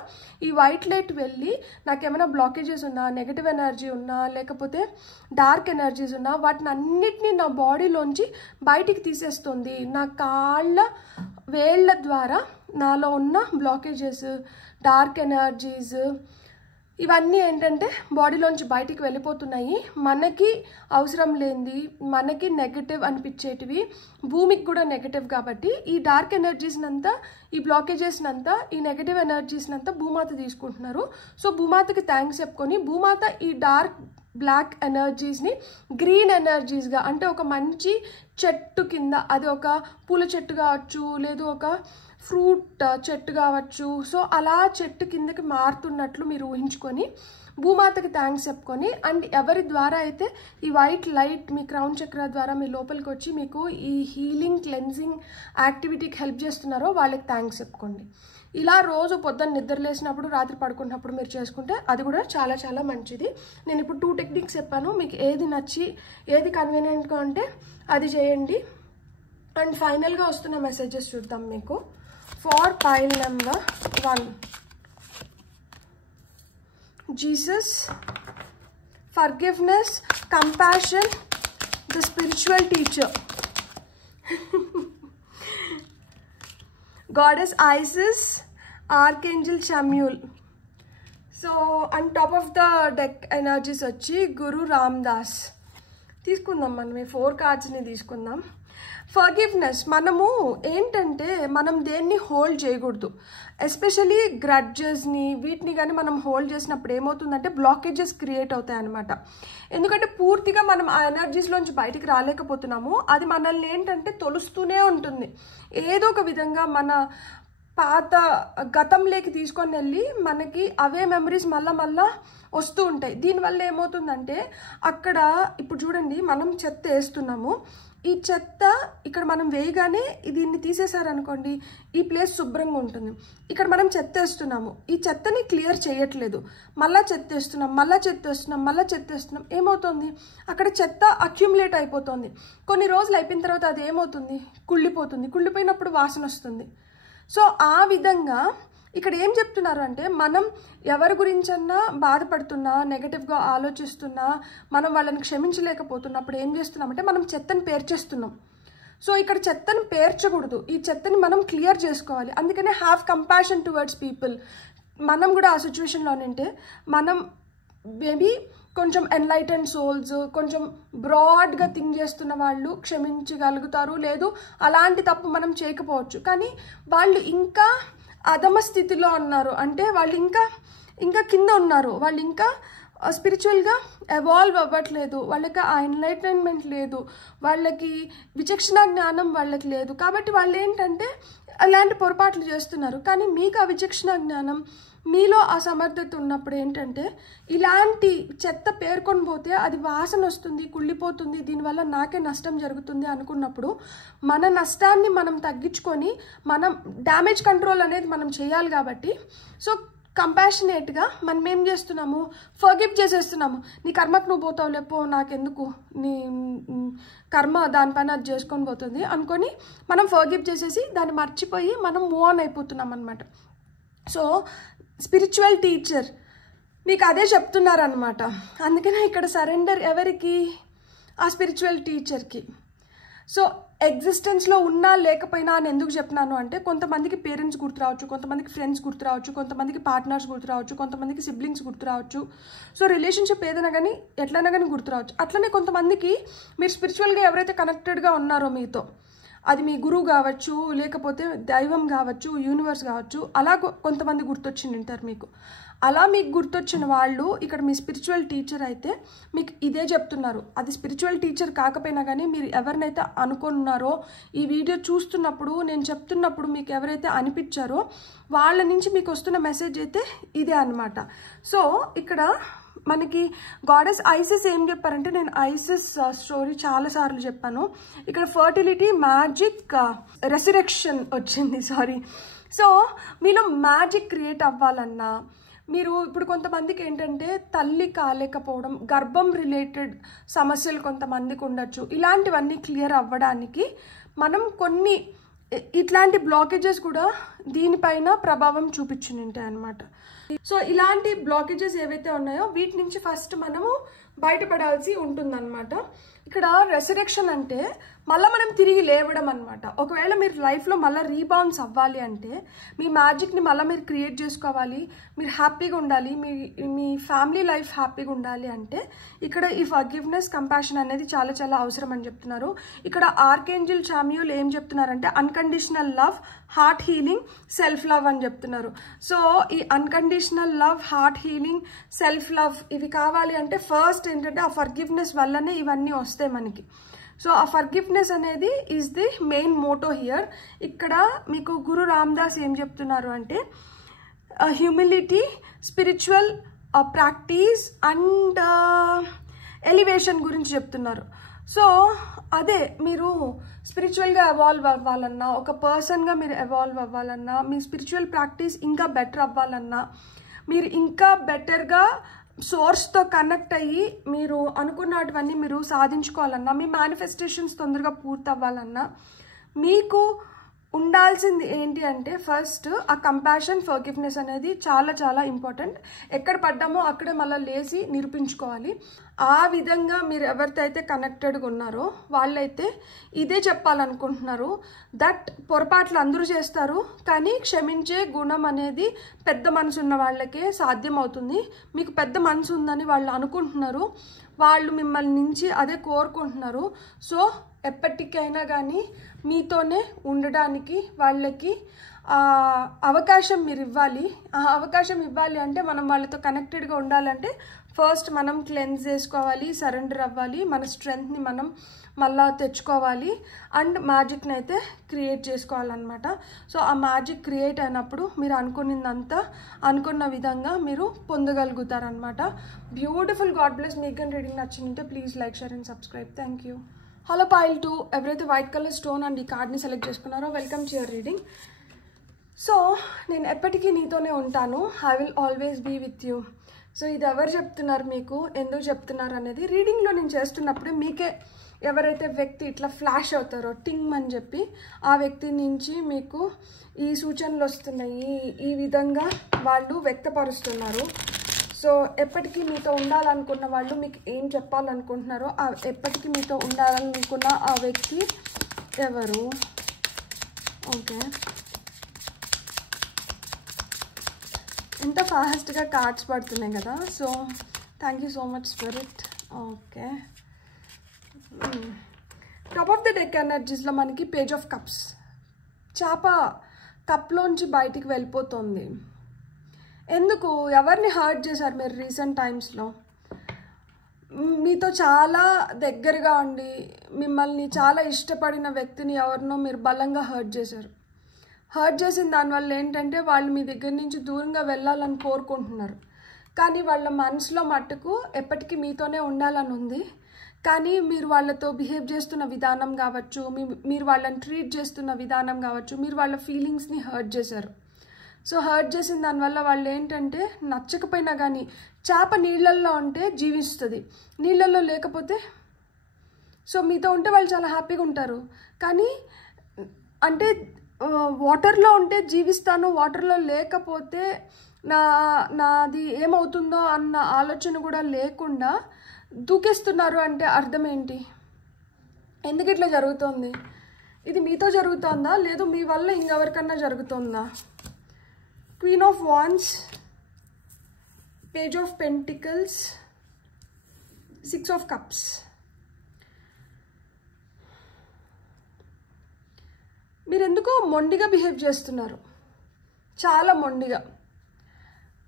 ఈ వైట్ లైట్ వెళ్ళి నాకేమైనా బ్లాకేజెస్ ఉన్నా, నెగటివ్ ఎనర్జీ ఉన్నా, లేకపోతే డార్క్ ఎనర్జీస్ ఉన్నా వాటిని అన్నిటినీ నా బాడీలోంచి బయటికి తీసేస్తుంది. నా కాళ్ళ వేళ్ళ ద్వారా నాలో ఉన్న బ్లాకేజెస్, డార్క్ ఎనర్జీస్ ఇవన్నీ ఏంటంటే బాడీలోంచి బయటికి వెళ్ళిపోతున్నాయి. మనకి అవసరం లేనిది, మనకి నెగటివ్ అనిపించేటివి భూమికి కూడా నెగటివ్ కాబట్టి ఈ డార్క్ ఎనర్జీస్నంతా, ఈ బ్లాకేజెస్నంతా, ఈ నెగటివ్ ఎనర్జీస్నంతా భూమాత తీసుకుంటున్నారు. సో భూమాతకి థ్యాంక్స్ చెప్పుకొని భూమాత ఈ డార్క్ బ్లాక్ ఎనర్జీస్ని గ్రీన్ ఎనర్జీస్గా, అంటే ఒక మంచి చెట్టు కింద, అది ఒక పూల చెట్టు కావచ్చు, లేదు ఒక ఫ్రూట్ చెట్టు కావచ్చు, సో అలా చెట్టు కిందకి మారుతున్నట్లు మీరు ఊహించుకొని భూమాతకి థ్యాంక్స్ చెప్పుకొని, అండ్ ఎవరి ద్వారా అయితే ఈ వైట్ లైట్ మీ క్రౌన్ చక్ర ద్వారా మీ లోపలికి వచ్చి మీకు ఈ హీలింగ్ క్లెన్జింగ్ యాక్టివిటీకి హెల్ప్ చేస్తున్నారో వాళ్ళకి థ్యాంక్స్ చెప్పుకోండి. ఇలా రోజు పొద్దున్న నిద్రలేసినప్పుడు, రాత్రి పడుకున్నప్పుడు మీరు చేసుకుంటే అది కూడా చాలా చాలా మంచిది. నేను ఇప్పుడు 2 టెక్నిక్స్ చెప్పాను, మీకు ఏది నచ్చి ఏది కన్వీనియంట్గా ఉంటే అది చేయండి. అండ్ ఫైనల్గా వస్తున్న మెసేజెస్ చూద్దాం మీకు. For pile number 1, Jesus, forgiveness, compassion, the spiritual teacher. Goddess Isis, Archangel Chamuel. So on top of the deck energies వచ్చి గురు రామ్దాస్. తీసుకుందాం మనం ఈ 4 కార్డ్స్ని తీసుకుందాం. ఫర్గివ్నెస్, మనము ఏంటంటే మనం దేన్ని హోల్డ్ చేయకూడదు. ఎస్పెషలీ గ్రడ్జెస్ని వీటిని కానీ మనం హోల్డ్ చేసినప్పుడు ఏమవుతుందంటే బ్లాకేజెస్ క్రియేట్ అవుతాయి అన్నమాట. ఎందుకంటే పూర్తిగా మనం ఆ ఎనర్జీస్లోంచి బయటికి రాలేకపోతున్నాము. అది మనల్ని ఏంటంటే తొలుస్తూనే ఉంటుంది. ఏదో ఒక విధంగా మన పాత గతంలోకి తీసుకొని వెళ్ళి మనకి అవే మెమరీస్ మళ్ళా వస్తూ ఉంటాయి. దీనివల్ల ఏమవుతుందంటే అక్కడ ఇప్పుడు చూడండి, మనం చెత్త వేస్తున్నాము. ఈ చెత్త ఇక్కడ మనం వేయగానే దీన్ని తీసేసారనుకోండి, ఈ ప్లేస్ శుభ్రంగా ఉంటుంది. ఇక్కడ మనం చెత్త వేస్తున్నాము, ఈ చెత్తని క్లియర్ చేయట్లేదు, మళ్ళీ చెత్త వేస్తున్నాం. ఏమవుతుంది, అక్కడ చెత్త అక్యుములేట్ అయిపోతుంది. కొన్ని రోజులు అయిపోయిన తర్వాత అది ఏమవుతుంది, కుళ్ళిపోయినప్పుడు వాసన వస్తుంది. సో ఆ విధంగా ఇక్కడ ఏం చెప్తున్నారు అంటే, మనం ఎవరి గురించన్నా బాధపడుతున్నా, నెగటివ్గా ఆలోచిస్తున్నా, మనం వాళ్ళని క్షమించలేకపోతున్నప్పుడు ఏం చేస్తున్నామంటే మనం చెత్తని పేర్చేస్తున్నాం. సో ఇక్కడ చెత్తని పేర్చకూడదు, ఈ చెత్తని మనం క్లియర్ చేసుకోవాలి. అందుకనే హ్యావ్ కంపాషన్ టువర్డ్స్ పీపుల్. మనం కూడా ఆ సిచ్యువేషన్లోనంటే మనం మేబీ కొంచెం ఎన్లైటెండ్ సోల్స్, కొంచెం బ్రాడ్గా థింక్ చేస్తున్న వాళ్ళు క్షమించగలుగుతారు. లేదు అలాంటి తప్పు మనం చేయకపోవచ్చు, కానీ వాళ్ళు ఇంకా అధమ స్థితిలో ఉన్నారు, అంటే వాళ్ళు ఇంకా కింద ఉన్నారు, వాళ్ళు ఇంకా స్పిరిచువల్గా ఎవాల్వ్ అవ్వట్లేదు, వాళ్ళకి ఆ ఎన్లైటన్మెంట్ లేదు, వాళ్ళకి విచక్షణ జ్ఞానం వాళ్ళకి లేదు. కాబట్టి వాళ్ళు ఏంటంటే అలాంటి పొరపాట్లు చేస్తున్నారు. కానీ మీకు ఆ విచక్షణ జ్ఞానం, మీలో ఆ సమర్థత ఉన్నప్పుడు ఏంటంటే ఇలాంటి చెత్త పేర్కొని పోతే అది వాసన వస్తుంది, కుళ్ళిపోతుంది, దీనివల్ల నాకే నష్టం జరుగుతుంది అనుకున్నప్పుడు మన నష్టాన్ని మనం తగ్గించుకొని మనం డ్యామేజ్ కంట్రోల్ అనేది మనం చేయాలి. కాబట్టి సో కంపాషనేట్గా మనం ఏం చేస్తున్నాము, ఫర్గివ్ చేసేస్తున్నాము. నీ కర్మకు నువ్వు పోతావు లేపో, నాకెందుకు, నీ కర్మ దానిపైన అది చేసుకొని పోతుంది అనుకొని మనం ఫర్గివ్ చేసేసి దాన్ని మర్చిపోయి మనం మూవ్ ఆన్ అయిపోతున్నాం అనమాట. సో స్పిరిచువల్ టీచర్ మీకు అదే చెప్తున్నారనమాట. అందుకనే ఇక్కడ సరెండర్ ఎవరికి, ఆ స్పిరిచువల్ టీచర్కి. సో ఎగ్జిస్టెన్స్లో ఉన్నా లేకపోయినా అని ఎందుకు చెప్తున్నాను అంటే, కొంతమందికి పేరెంట్స్ గుర్తు రావచ్చు, కొంతమందికి ఫ్రెండ్స్ గుర్తు రావచ్చు, కొంతమందికి పార్ట్నర్స్ గుర్తు రావచ్చు, కొంతమందికి సిబ్లింగ్స్ గుర్తు రావచ్చు. సో రిలేషన్షిప్ ఏదైనా కానీ ఎట్లయినా కానీ గుర్తు రావచ్చు. అట్లనే కొంతమందికి మీరు స్పిరిచువల్గా ఎవరైతే కనెక్టెడ్గా ఉన్నారో మీతో, అది మీ గురువు కావచ్చు, లేకపోతే దైవం కావచ్చు, యూనివర్స్ కావచ్చు, అలా కొంతమంది గుర్తొచ్చి ఉంటారు మీకు. అలా మీకు గుర్తొచ్చిన వాళ్ళు ఇక్కడ మీ స్పిరిచువల్ టీచర్ అయితే మీకు ఇదే చెప్తున్నారు. అది స్పిరిచువల్ టీచర్ కాకపోయినా కానీ మీరు ఎవరినైతే అనుకున్నారో, ఈ వీడియో చూస్తున్నప్పుడు నేను చెప్తున్నప్పుడు మీకు ఎవరైతే అనిపించారో వాళ్ళ నుంచి మీకు వస్తున్న మెసేజ్ అయితే ఇదే అనమాట. సో ఇక్కడ మనకి గాడెస్ ఐసిస్ ఏం చెప్పారంటే, నేను ఐసిస్ స్టోరీ చాలాసార్లు చెప్పాను. ఇక్కడ ఫర్టిలిటీ, మ్యాజిక్, రెసరెక్షన్ వచ్చింది, సారీ. సో మీలో మ్యాజిక్ క్రియేట్ అవ్వాలన్నా, మీరు ఇప్పుడు కొంతమందికి ఏంటంటే తల్లి కాలేకపోవడం, గర్భం రిలేటెడ్ సమస్యలు కొంతమందికి ఉండొచ్చు. ఇలాంటివన్నీ క్లియర్ అవ్వడానికి మనం కొన్ని ఇట్లాంటి బ్లాకేజెస్ కూడా దీనిపైన ప్రభావం చూపించుంటాయి అన్నమాట. సో ఇలాంటి బ్లాకేజెస్ ఏవైతే ఉన్నాయో వీటి నుంచి ఫస్ట్ మనము బయటపడాల్సి ఉంటుందన్నమాట. ఇక్కడ రెసరెక్షన్ అంటే మళ్ళీ మనం తిరిగి లేవడం అనమాట. ఒకవేళ మీరు లైఫ్లో మళ్ళీ రీబౌన్స్ అవ్వాలి అంటే, మీ మ్యాజిక్ని మళ్ళీ మీరు క్రియేట్ చేసుకోవాలి, మీరు హ్యాపీగా ఉండాలి, మీ ఫ్యామిలీ లైఫ్ హ్యాపీగా ఉండాలి అంటే ఇక్కడ ఈ ఫర్గివ్నెస్, కంపాషన్ అనేది చాలా చాలా అవసరం అని చెప్తున్నారు. ఇక్కడ ఆర్కేంజల్ చామ్యూల్ ఏం చెప్తున్నారంటే, unconditional love, heart healing, self love అని చెప్తున్నారు. సో ఈ unconditional love, heart healing, self love ఇవి కావాలి అంటే ఫస్ట్ ఏంటంటే ఆ ఫర్గివ్నెస్ వల్లనే ఇవన్నీ వస్తాయి మనకి. సో ఆ ఫర్గివ్నెస్ అనేది is the main motto here. ఇక్కడ మీకు గురు రామదాస్ ఏం చెప్తున్నారు అంటే, humility, spiritual practice and elevation గురించి చెప్తున్నారు. సో అదే మీరు స్పిరిచువల్గా ఎవాల్వ్ అవ్వాలన్నా, ఒక పర్సన్గా మీరు ఎవాల్వ్ అవ్వాలన్నా, మీ స్పిరిచువల్ ప్రాక్టీస్ ఇంకా బెటర్ అవ్వాలన్నా, మీరు ఇంకా బెటర్గా సోర్స్తో కనెక్ట్ అయ్యి మీరు అనుకున్నటువన్నీ మీరు సాధించుకోవాలన్నా, మీ మేనిఫెస్టేషన్స్ తొందరగా పూర్తి అవ్వాలన్నా మీకు ఉండాల్సింది ఏంటి అంటే ఫస్ట్ ఆ కంపాషన్, ఫర్గివ్నెస్ అనేది చాలా చాలా ఇంపార్టెంట్. ఎక్కడ పడ్డామో అక్కడే మళ్ళీ లేచి నిరూపించుకోవాలి. ఆ విధంగా మీరు ఎవరితో అయితే కనెక్టెడ్గా ఉన్నారో వాళ్ళైతే ఇదే చెప్పాలనుకుంటున్నారు. దట్ పొరపాట్లు అందరూ చేస్తారు, కానీ క్షమించే గుణం అనేది పెద్ద మనసు ఉన్న వాళ్ళకే సాధ్యం అవుతుంది. మీకు పెద్ద మనసు ఉందని వాళ్ళు అనుకుంటున్నారు, వాళ్ళు మిమ్మల్ని నుంచి అదే కోరుకుంటున్నారు. సో ఎప్పటికైనా కానీ మీతోనే ఉండడానికి వాళ్ళకి అవకాశం మీరు ఇవ్వాలి. ఆ అవకాశం ఇవ్వాలి అంటే మనం వాళ్ళతో కనెక్టెడ్గా ఉండాలంటే ఫస్ట్ మనం క్లెన్స్ చేసుకోవాలి, సరెండర్ అవ్వాలి, మన స్ట్రెంగ్త్ని మనం మళ్ళా తెచ్చుకోవాలి అండ్ మ్యాజిక్ని అయితే క్రియేట్ చేసుకోవాలన్నమాట. సో ఆ మ్యాజిక్ క్రియేట్ అయినప్పుడు మీరు అనుకున్నదంతా అనుకున్న విధంగా మీరు పొందగలుగుతారనమాట. బ్యూటిఫుల్. God bless. మీకు కానీ రీడింగ్ నచ్చిందంటే please like, share and subscribe. Thank you. Hello pile 2, ఎవరైతే వైట్ కలర్ స్టోన్ అండ్ ఈ కార్డ్ని సెలెక్ట్ చేసుకున్నారో welcome to your reading. So నేను ఎప్పటికీ నీతోనే ఉంటాను, I will always be with you. So ఇది ఎవరు చెప్తున్నారు, మీకు ఎందుకు చెప్తున్నారు అనేది రీడింగ్లో నేను చేస్తున్నప్పుడే మీకే ఎవరైతే వ్యక్తి ఇట్లా ఫ్లాష్ అవుతారో టింగ్ అని చెప్పి ఆ వ్యక్తి నుంచి మీకు ఈ సూచనలు వస్తున్నాయి, ఈ విధంగా వాళ్ళు వ్యక్తపరుస్తున్నారు. సో ఎప్పటికీ మీతో ఉండాలనుకున్న వాళ్ళు మీకు ఏం చెప్పాలనుకుంటున్నారో, ఎప్పటికీ మీతో ఉండాలనుకున్న ఆ వ్యక్తి ఎవరు? ఓకే, ఎంత ఫాస్ట్గా కార్డ్స్ పడుతున్నాయి కదా. So thank you so much spirit. Okay, top of the deck ఎనర్జీస్లో మనకి పేజ్ ఆఫ్ కప్స్, చేప కప్లోంచి బయటికి వెళ్ళిపోతుంది. ఎందుకు, ఎవరిని హర్ట్ చేశారు మీరు రీసెంట్ టైమ్స్లో? మీతో చాలా దగ్గరగా ఉండి మిమ్మల్ని చాలా ఇష్టపడిన వ్యక్తిని ఎవరినో మీరు బలంగా హర్ట్ చేశారు. హర్ట్ చేసిన దానివల్ల ఏంటంటే వాళ్ళు మీ దగ్గర నుంచి దూరంగా వెళ్ళాలని కోరుకుంటున్నారు, కానీ వాళ్ళ మనసులో మట్టుకు ఎప్పటికీ మీతోనే ఉండాలని ఉంది. కానీ మీరు వాళ్ళతో బిహేవ్ చేస్తున్న విధానం కావచ్చు, మీరు వాళ్ళని ట్రీట్ చేస్తున్న విధానం కావచ్చు, మీరు వాళ్ళ ఫీలింగ్స్ని హర్ట్ చేశారు. సో హర్ట్ చేసిన దానివల్ల వాళ్ళు ఏంటంటే నచ్చకపోయినా కానీ చేప నీళ్ళల్లో ఉంటే జీవిస్తుంది, నీళ్ళల్లో లేకపోతే సో మీతో ఉంటే వాళ్ళు చాలా హ్యాపీగా ఉంటారు. కానీ అంటే వాటర్లో ఉంటే జీవిస్తాను, వాటర్లో లేకపోతే నాది ఏమవుతుందో అన్న ఆలోచన కూడా లేకుండా దూకేస్తున్నారు అంటే అర్థం ఏంటి? ఎందుకు ఇట్లా జరుగుతోంది? ఇది మీతో జరుగుతుందా లేదు మీ వల్ల ఇంకెవరికన్నా జరుగుతుందా? Queen of wands, page of pentacles, 6 of cups. మీరు ఎందుకో మొండిగా బిహేవ్ చేస్తున్నారు, చాలా మొండిగా.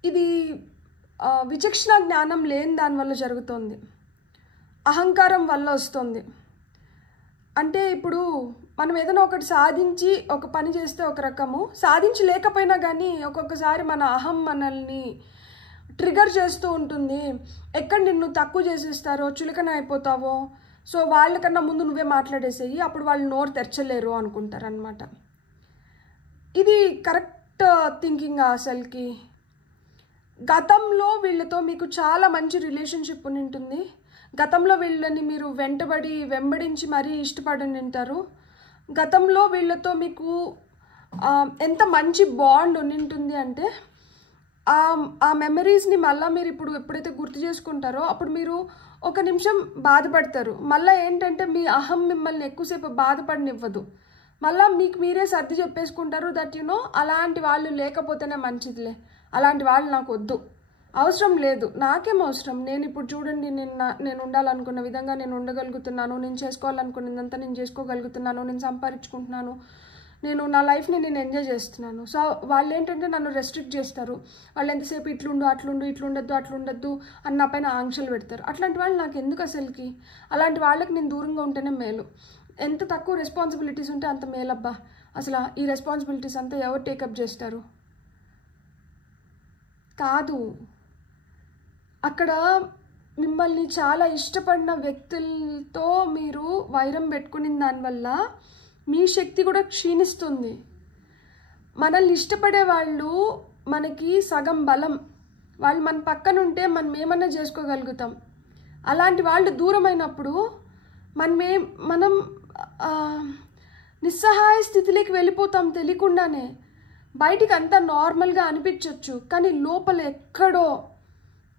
ఇది విచక్షణ జ్ఞానం లేని దానివల్ల జరుగుతుంది, అహంకారం వల్ల వస్తుంది. అంటే ఇప్పుడు మనం ఏదైనా ఒకటి సాధించి ఒక పని చేస్తే ఒక రకము, సాధించలేకపోయినా కానీ ఒక్కొక్కసారి మన అహం మనల్ని ట్రిగర్ చేస్తూ ఉంటుంది. ఎక్కడ నిన్ను తక్కువ చేసేస్తారో, చులకన అయిపోతావో, సో వాళ్ళకన్నా ముందు నువ్వే మాట్లాడేసేయి, అప్పుడు వాళ్ళు నోరు తెరచలేరు అనుకుంటారు అనమాట. ఇది కరెక్ట్ థింకింగ్ అసలుకి. గతంలో వీళ్ళతో మీకు చాలా మంచి రిలేషన్షిప్ ఉంటుంది, గతంలో వీళ్ళని మీరు వెంబడించి మరీ ఇష్టపడి ఉంటారు, గతంలో వీళ్ళతో మీకు ఎంత మంచి బాండ్ ఉంటుంది అంటే ఆ మెమరీస్ని మళ్ళీ మీరు ఇప్పుడు ఎప్పుడైతే గుర్తు చేసుకుంటారో అప్పుడు మీరు ఒక నిమిషం బాధపడతారు. మళ్ళీ ఏంటంటే మీ అహం మిమ్మల్ని ఎక్కువసేపు బాధపడనివ్వదు, మళ్ళీ మీకు మీరే సర్ది చెప్పేసుకుంటారు దట్ అలాంటి వాళ్ళు లేకపోతేనే మంచిదిలే, అలాంటి వాళ్ళు నాకు వద్దు, అవసరం లేదు, నాకేం అవసరం, నేను ఇప్పుడు చూడండి నేను ఉండాలనుకున్న విధంగా నేను ఉండగలుగుతున్నాను, నేను చేసుకోవాలనుకున్నదంతా నేను చేసుకోగలుగుతున్నాను, నేను సంపాదించుకుంటున్నాను, నేను నా లైఫ్ని నేను ఎంజాయ్ చేస్తున్నాను. సో వాళ్ళు ఏంటంటే నన్ను రెస్ట్రిక్ట్ చేస్తారు, వాళ్ళు ఎంతసేపు ఇట్లుండు అట్లుండద్దు అని నా పైన ఆంక్షలు పెడతారు. అట్లాంటి వాళ్ళు నాకు ఎందుకు అసలుకి? అలాంటి వాళ్ళకి నేను దూరంగా ఉంటేనే మేలు. ఎంత తక్కువ రెస్పాన్సిబిలిటీస్ ఉంటే అంత మేలబ్బా. అసలు ఈ రెస్పాన్సిబిలిటీస్ అంతా ఎవరు టేకప్ చేస్తారు? కాదు, అక్కడ మిమ్మల్ని చాలా ఇష్టపడిన వ్యక్తులతో మీరు వైరం పెట్టుకున్న దానివల్ల మీ శక్తి కూడా క్షీణిస్తుంది. మనల్ని ఇష్టపడే వాళ్ళు మనకి సగం బలం, వాళ్ళు మన పక్కన ఉంటే మనం ఏమన్నా చేసుకోగలుగుతాం. అలాంటి వాళ్ళు దూరమైనప్పుడు మనం నిస్సహాయ స్థితిలోకి వెళ్ళిపోతాం తెలియకుండానే. బయటికి అంతా నార్మల్గా అనిపించవచ్చు, కానీ లోపల ఎక్కడో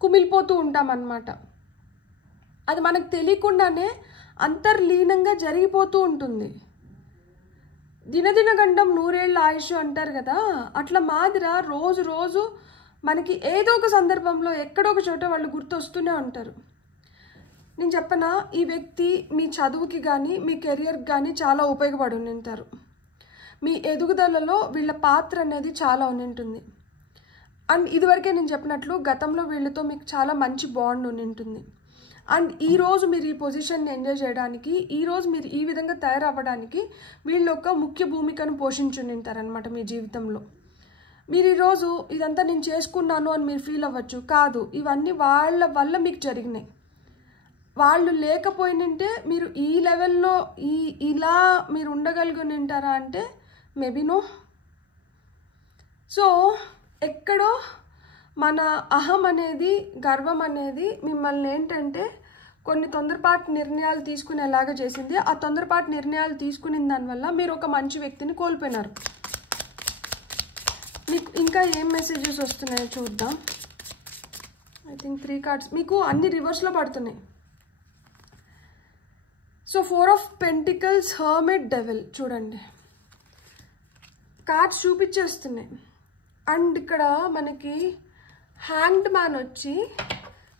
కుమిలిపోతూ ఉంటామన్నమాట. అది మనకు తెలియకుండానే అంతర్లీనంగా జరిగిపోతూ ఉంటుంది. దినదిన గండం 100 ఏళ్ళ ఆయుష్ అంటారు కదా, అట్లా మాదిరా రోజు రోజు మనకి ఏదో ఒక సందర్భంలో ఎక్కడో ఒక చోట వాళ్ళు గుర్తొస్తూనే ఉంటారు. నేను చెప్పనా, ఈ వ్యక్తి మీ చదువుకి కానీ మీ కెరియర్కి కానీ చాలా ఉపయోగపడి ఉంటారు. మీ ఎదుగుదలలో వీళ్ళ పాత్ర అనేది చాలా ఉంటుంది. అండ్ ఇదివరకే నేను చెప్పినట్లు గతంలో వీళ్ళతో మీకు చాలా మంచి బాండ్ ఉంటుంది. అండ్ ఈరోజు మీరు ఈ పొజిషన్ని ఎంజాయ్ చేయడానికి, ఈరోజు మీరు ఈ విధంగా తయారవ్వడానికి వీళ్ళు ఒక ముఖ్య భూమికను పోషించుని ఉంటారనమాట మీ జీవితంలో. మీరు ఈరోజు ఇదంతా నేను చేసుకున్నాను అని మీరు ఫీల్ అవ్వచ్చు, కాదు, ఇవన్నీ వాళ్ళ వల్ల మీకు జరిగినాయి. వాళ్ళు లేకపోయినంటే మీరు ఈ లెవెల్లో ఇలా మీరు ఉండగలిగి ఉంటారా అంటే మేబీ నో. సో ఎక్కడో మన అహం అనేది, గర్వం అనేది మిమ్మల్ని ఏంటంటే కొన్ని తొందరపాటు నిర్ణయాలు తీసుకునేలాగా చేసింది. ఆ తొందరపాటు నిర్ణయాలు తీసుకునే దానివల్ల మీరు ఒక మంచి వ్యక్తిని కోల్పోయినారు. మీకు ఇంకా ఏం మెసేజెస్ వస్తున్నాయో చూద్దాం. ఐ థింక్ 3 కార్డ్స్ మీకు అన్ని రివర్స్లో పడుతున్నాయి. So 4 of pentacles, hermit, devil. చూడండి కార్డ్స్ చూపించేస్తున్నాయి. అండ్ ఇక్కడ మనకి హ్యాంగ్డ్ మ్యాన్ వచ్చి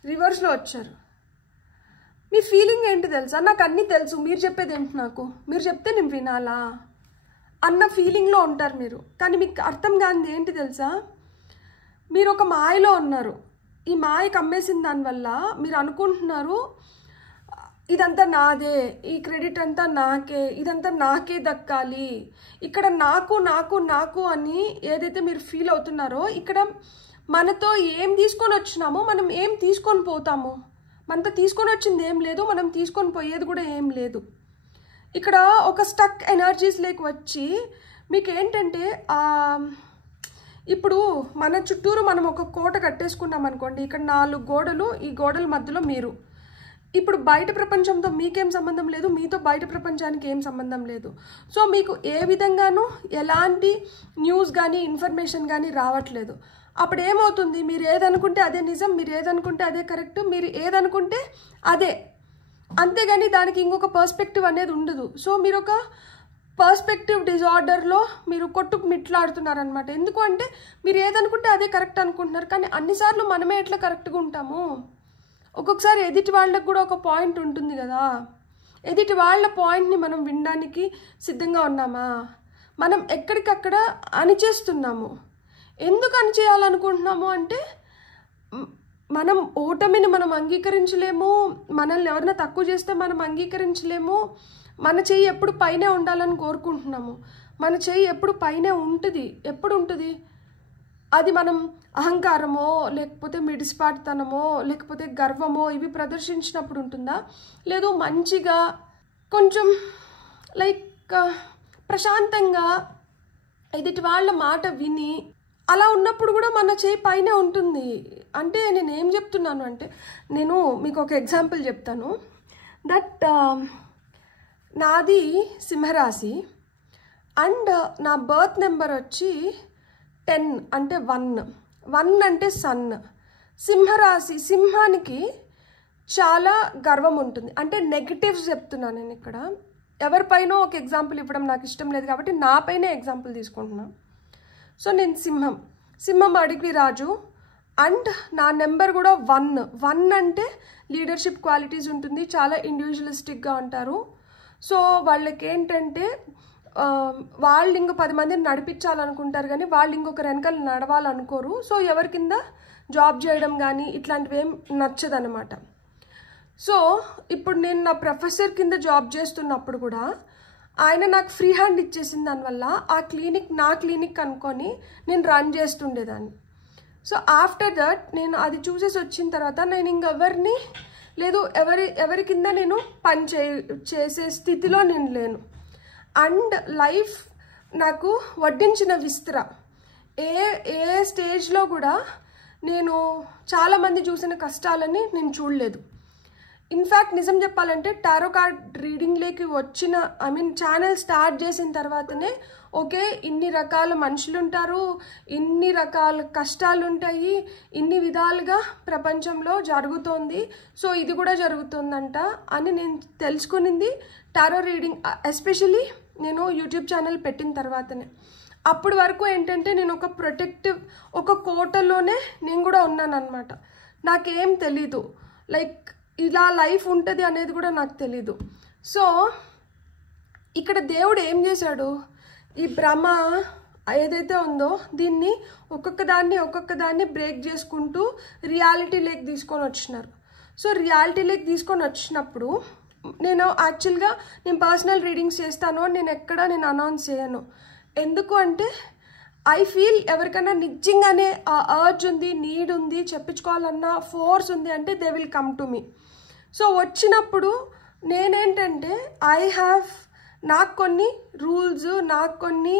రివర్స్లో వచ్చారు. మీ ఫీలింగ్ ఏంటి తెలుసా? నాకు అన్నీ తెలుసు, మీరు చెప్పేది ఏంటి, నాకు మీరు చెప్తే నేను వినాలా అన్న ఫీలింగ్లో ఉంటారు మీరు. కానీ మీకు అర్థం కానిది ఏంటి తెలుసా? మీరు ఒక మాయలో ఉన్నారు. ఈ మాయకు అమ్మేసిన దానివల్ల మీరు అనుకుంటున్నారు ఇదంతా నాదే, ఈ క్రెడిట్ అంతా నాకే, ఇదంతా నాకే దక్కాలి, ఇక్కడ నాకు నాకు నాకు అని ఏదైతే మీరు ఫీల్ అవుతున్నారో, ఇక్కడ మనతో ఏం తీసుకొని వచ్చినామో మనం ఏం తీసుకొని పోతాము. మనతో తీసుకొని వచ్చింది ఏం లేదు, మనం తీసుకొని పోయేది కూడా ఏం లేదు. ఇక్కడ ఒక స్టక్ ఎనర్జీస్ లేక వచ్చి మీకు ఏంటంటే ఇప్పుడు మన చుట్టూరు మనం ఒక కోట కట్టేసుకున్నాం అనుకోండి, ఇక్కడ 4 గోడలు, ఈ గోడల మధ్యలో మీరు. ఇప్పుడు బయట ప్రపంచంతో మీకేం సంబంధం లేదు, మీతో బయట ప్రపంచానికి ఏం సంబంధం లేదు. సో మీకు ఏ విధంగానూ ఎలాంటి న్యూస్ కానీ ఇన్ఫర్మేషన్ కానీ రావట్లేదు. అప్పుడు ఏమవుతుంది, మీరు ఏదనుకుంటే అదే నిజం, మీరు ఏదనుకుంటే అదే కరెక్ట్, మీరు ఏదనుకుంటే అదే, అంతేగాని దానికి ఇంకొక పర్స్పెక్టివ్ అనేది ఉండదు. సో మీరు ఒక పర్స్పెక్టివ్ డిజార్డర్లో మీరు కొట్టుకు మిట్లాడుతున్నారనమాట. ఎందుకు అంటే మీరు ఏదనుకుంటే అదే కరెక్ట్ అనుకుంటున్నారు, కానీ అన్నిసార్లు మనమే ఎట్లా కరెక్ట్గా ఉంటాము? ఒక్కొక్కసారి ఎదుటి వాళ్ళకు కూడా ఒక పాయింట్ ఉంటుంది కదా, ఎదుటి వాళ్ళ పాయింట్ని మనం వినడానికి సిద్ధంగా ఉన్నామా? మనం ఎక్కడికక్కడ అణిచేస్తున్నాము. ఎందుకు అణిచేయాలనుకుంటున్నాము అంటే మనం ఓటమిని మనం అంగీకరించలేము, మనల్ని ఎవరైనా తక్కువ చేస్తే మనం అంగీకరించలేము, మన చెయ్యి ఎప్పుడు పైనే ఉండాలని కోరుకుంటున్నాము. మన చెయ్యి ఎప్పుడు పైనే ఉంటుంది. ఎప్పుడు ఉంటుంది అది? మనం అహంకారమో లేకపోతే మిడిసిపాటుతనమో లేకపోతే గర్వమో ఇవి ప్రదర్శించినప్పుడు ఉంటుందా? లేదు మంచిగా కొంచెం లైక్ ప్రశాంతంగా ఎదుటి వాళ్ళ మాట విని అలా ఉన్నప్పుడు కూడా మన చేయి పైనే ఉంటుంది. అంటే నేను ఏం చెప్తున్నాను అంటే, నేను మీకు ఒక ఎగ్జాంపుల్ చెప్తాను. దట్ నాది సింహరాశి అండ్ నా బర్త్ నెంబర్ వచ్చి 10 అంటే 1 అంటే సన్. సింహరాశి, సింహానికి చాలా గర్వం ఉంటుంది. అంటే నెగటివ్స్ చెప్తున్నాను నేను ఇక్కడ. ఎవరిపైనో ఒక ఎగ్జాంపుల్ ఇవ్వడం నాకు ఇష్టం లేదు కాబట్టి నా పైనే ఎగ్జాంపుల్ తీసుకుంటున్నాను. సో నేను సింహం అడిగి రాజు అండ్ నా నెంబర్ కూడా 1 అంటే లీడర్షిప్ క్వాలిటీస్ ఉంటుంది, చాలా ఇండివిజువలిస్టిక్గా ఉంటారు. సో వాళ్ళకి ఏంటంటే వాళ్ళు ఇంకో 10 మందిని నడిపించాలనుకుంటారు కానీ వాళ్ళు ఇంకొకరు వెనకాల నడవాలనుకోరు. సో ఎవరి కింద జాబ్ చేయడం కానీ ఇట్లాంటివి ఏం నచ్చదనమాట. సో ఇప్పుడు నేను నా ప్రొఫెసర్ కింద జాబ్ చేస్తున్నప్పుడు కూడా ఆయన నాకు ఫ్రీ హ్యాండ్ ఇచ్చేసిన దానివల్ల ఆ క్లినిక్ నా క్లినిక్ అనుకొని నేను రన్ చేస్తుండేదాన్ని. సో ఆఫ్టర్ దట్ నేను అది చూసేసి వచ్చిన తర్వాత నేను ఇంకెవరిని లేదు, ఎవరి కింద నేను పని చేసే స్థితిలో నేను లేను. అండ్ లైఫ్ నాకు వడ్డించిన విస్తర ఏ స్టేజ్లో కూడా నేను చాలామంది చూసిన కష్టాలని నేను చూడలేదు. ఇన్ఫ్యాక్ట్ నిజం చెప్పాలంటే టారో కార్డ్ రీడింగ్లోకి వచ్చిన ఛానల్ స్టార్ట్ చేసిన తర్వాతనే ఓకే ఇన్ని రకాల మనుషులు ఉంటారు, ఇన్ని రకాల కష్టాలు ఉంటాయి, ఇన్ని విధాలుగా ప్రపంచంలో జరుగుతోంది, సో ఇది కూడా జరుగుతుందంట అని నేను తెలుసుకునింది టారో రీడింగ్, ఎస్పెషలీ నేను యూట్యూబ్ ఛానల్ పెట్టిన తర్వాతనే. అప్పటి వరకు ఏంటంటే నేను ఒక ప్రొటెక్టివ్ ఒక కోటలోనే నేను కూడా ఉన్నాను అనమాట. నాకేం తెలీదు, లైక్ ఇలా లైఫ్ ఉంటుంది అనేది కూడా నాకు తెలీదు. సో ఇక్కడ దేవుడు ఏం చేశాడు, ఈ భ్రమ ఏదైతే ఉందో దీన్ని ఒక్కొక్క దాన్ని బ్రేక్ చేసుకుంటూ రియాలిటీలోకి తీసుకొని వచ్చినారు. సో రియాలిటీలోకి తీసుకొని వచ్చినప్పుడు నేను యాక్చువల్గా నేను పర్సనల్ రీడింగ్స్ చేస్తాను అని నేను అనౌన్స్ చేయను. ఎందుకు అంటే ఐ ఫీల్ ఎవరికైనా నిజంగానే ఆ అర్జ్ ఉంది, నీడ్ ఉంది, చెప్పించుకోవాలన్న ఫోర్స్ ఉంది అంటే they will come to me. So వచ్చినప్పుడు నేనేంటంటే నాకు కొన్ని రూల్స్, నాకు కొన్ని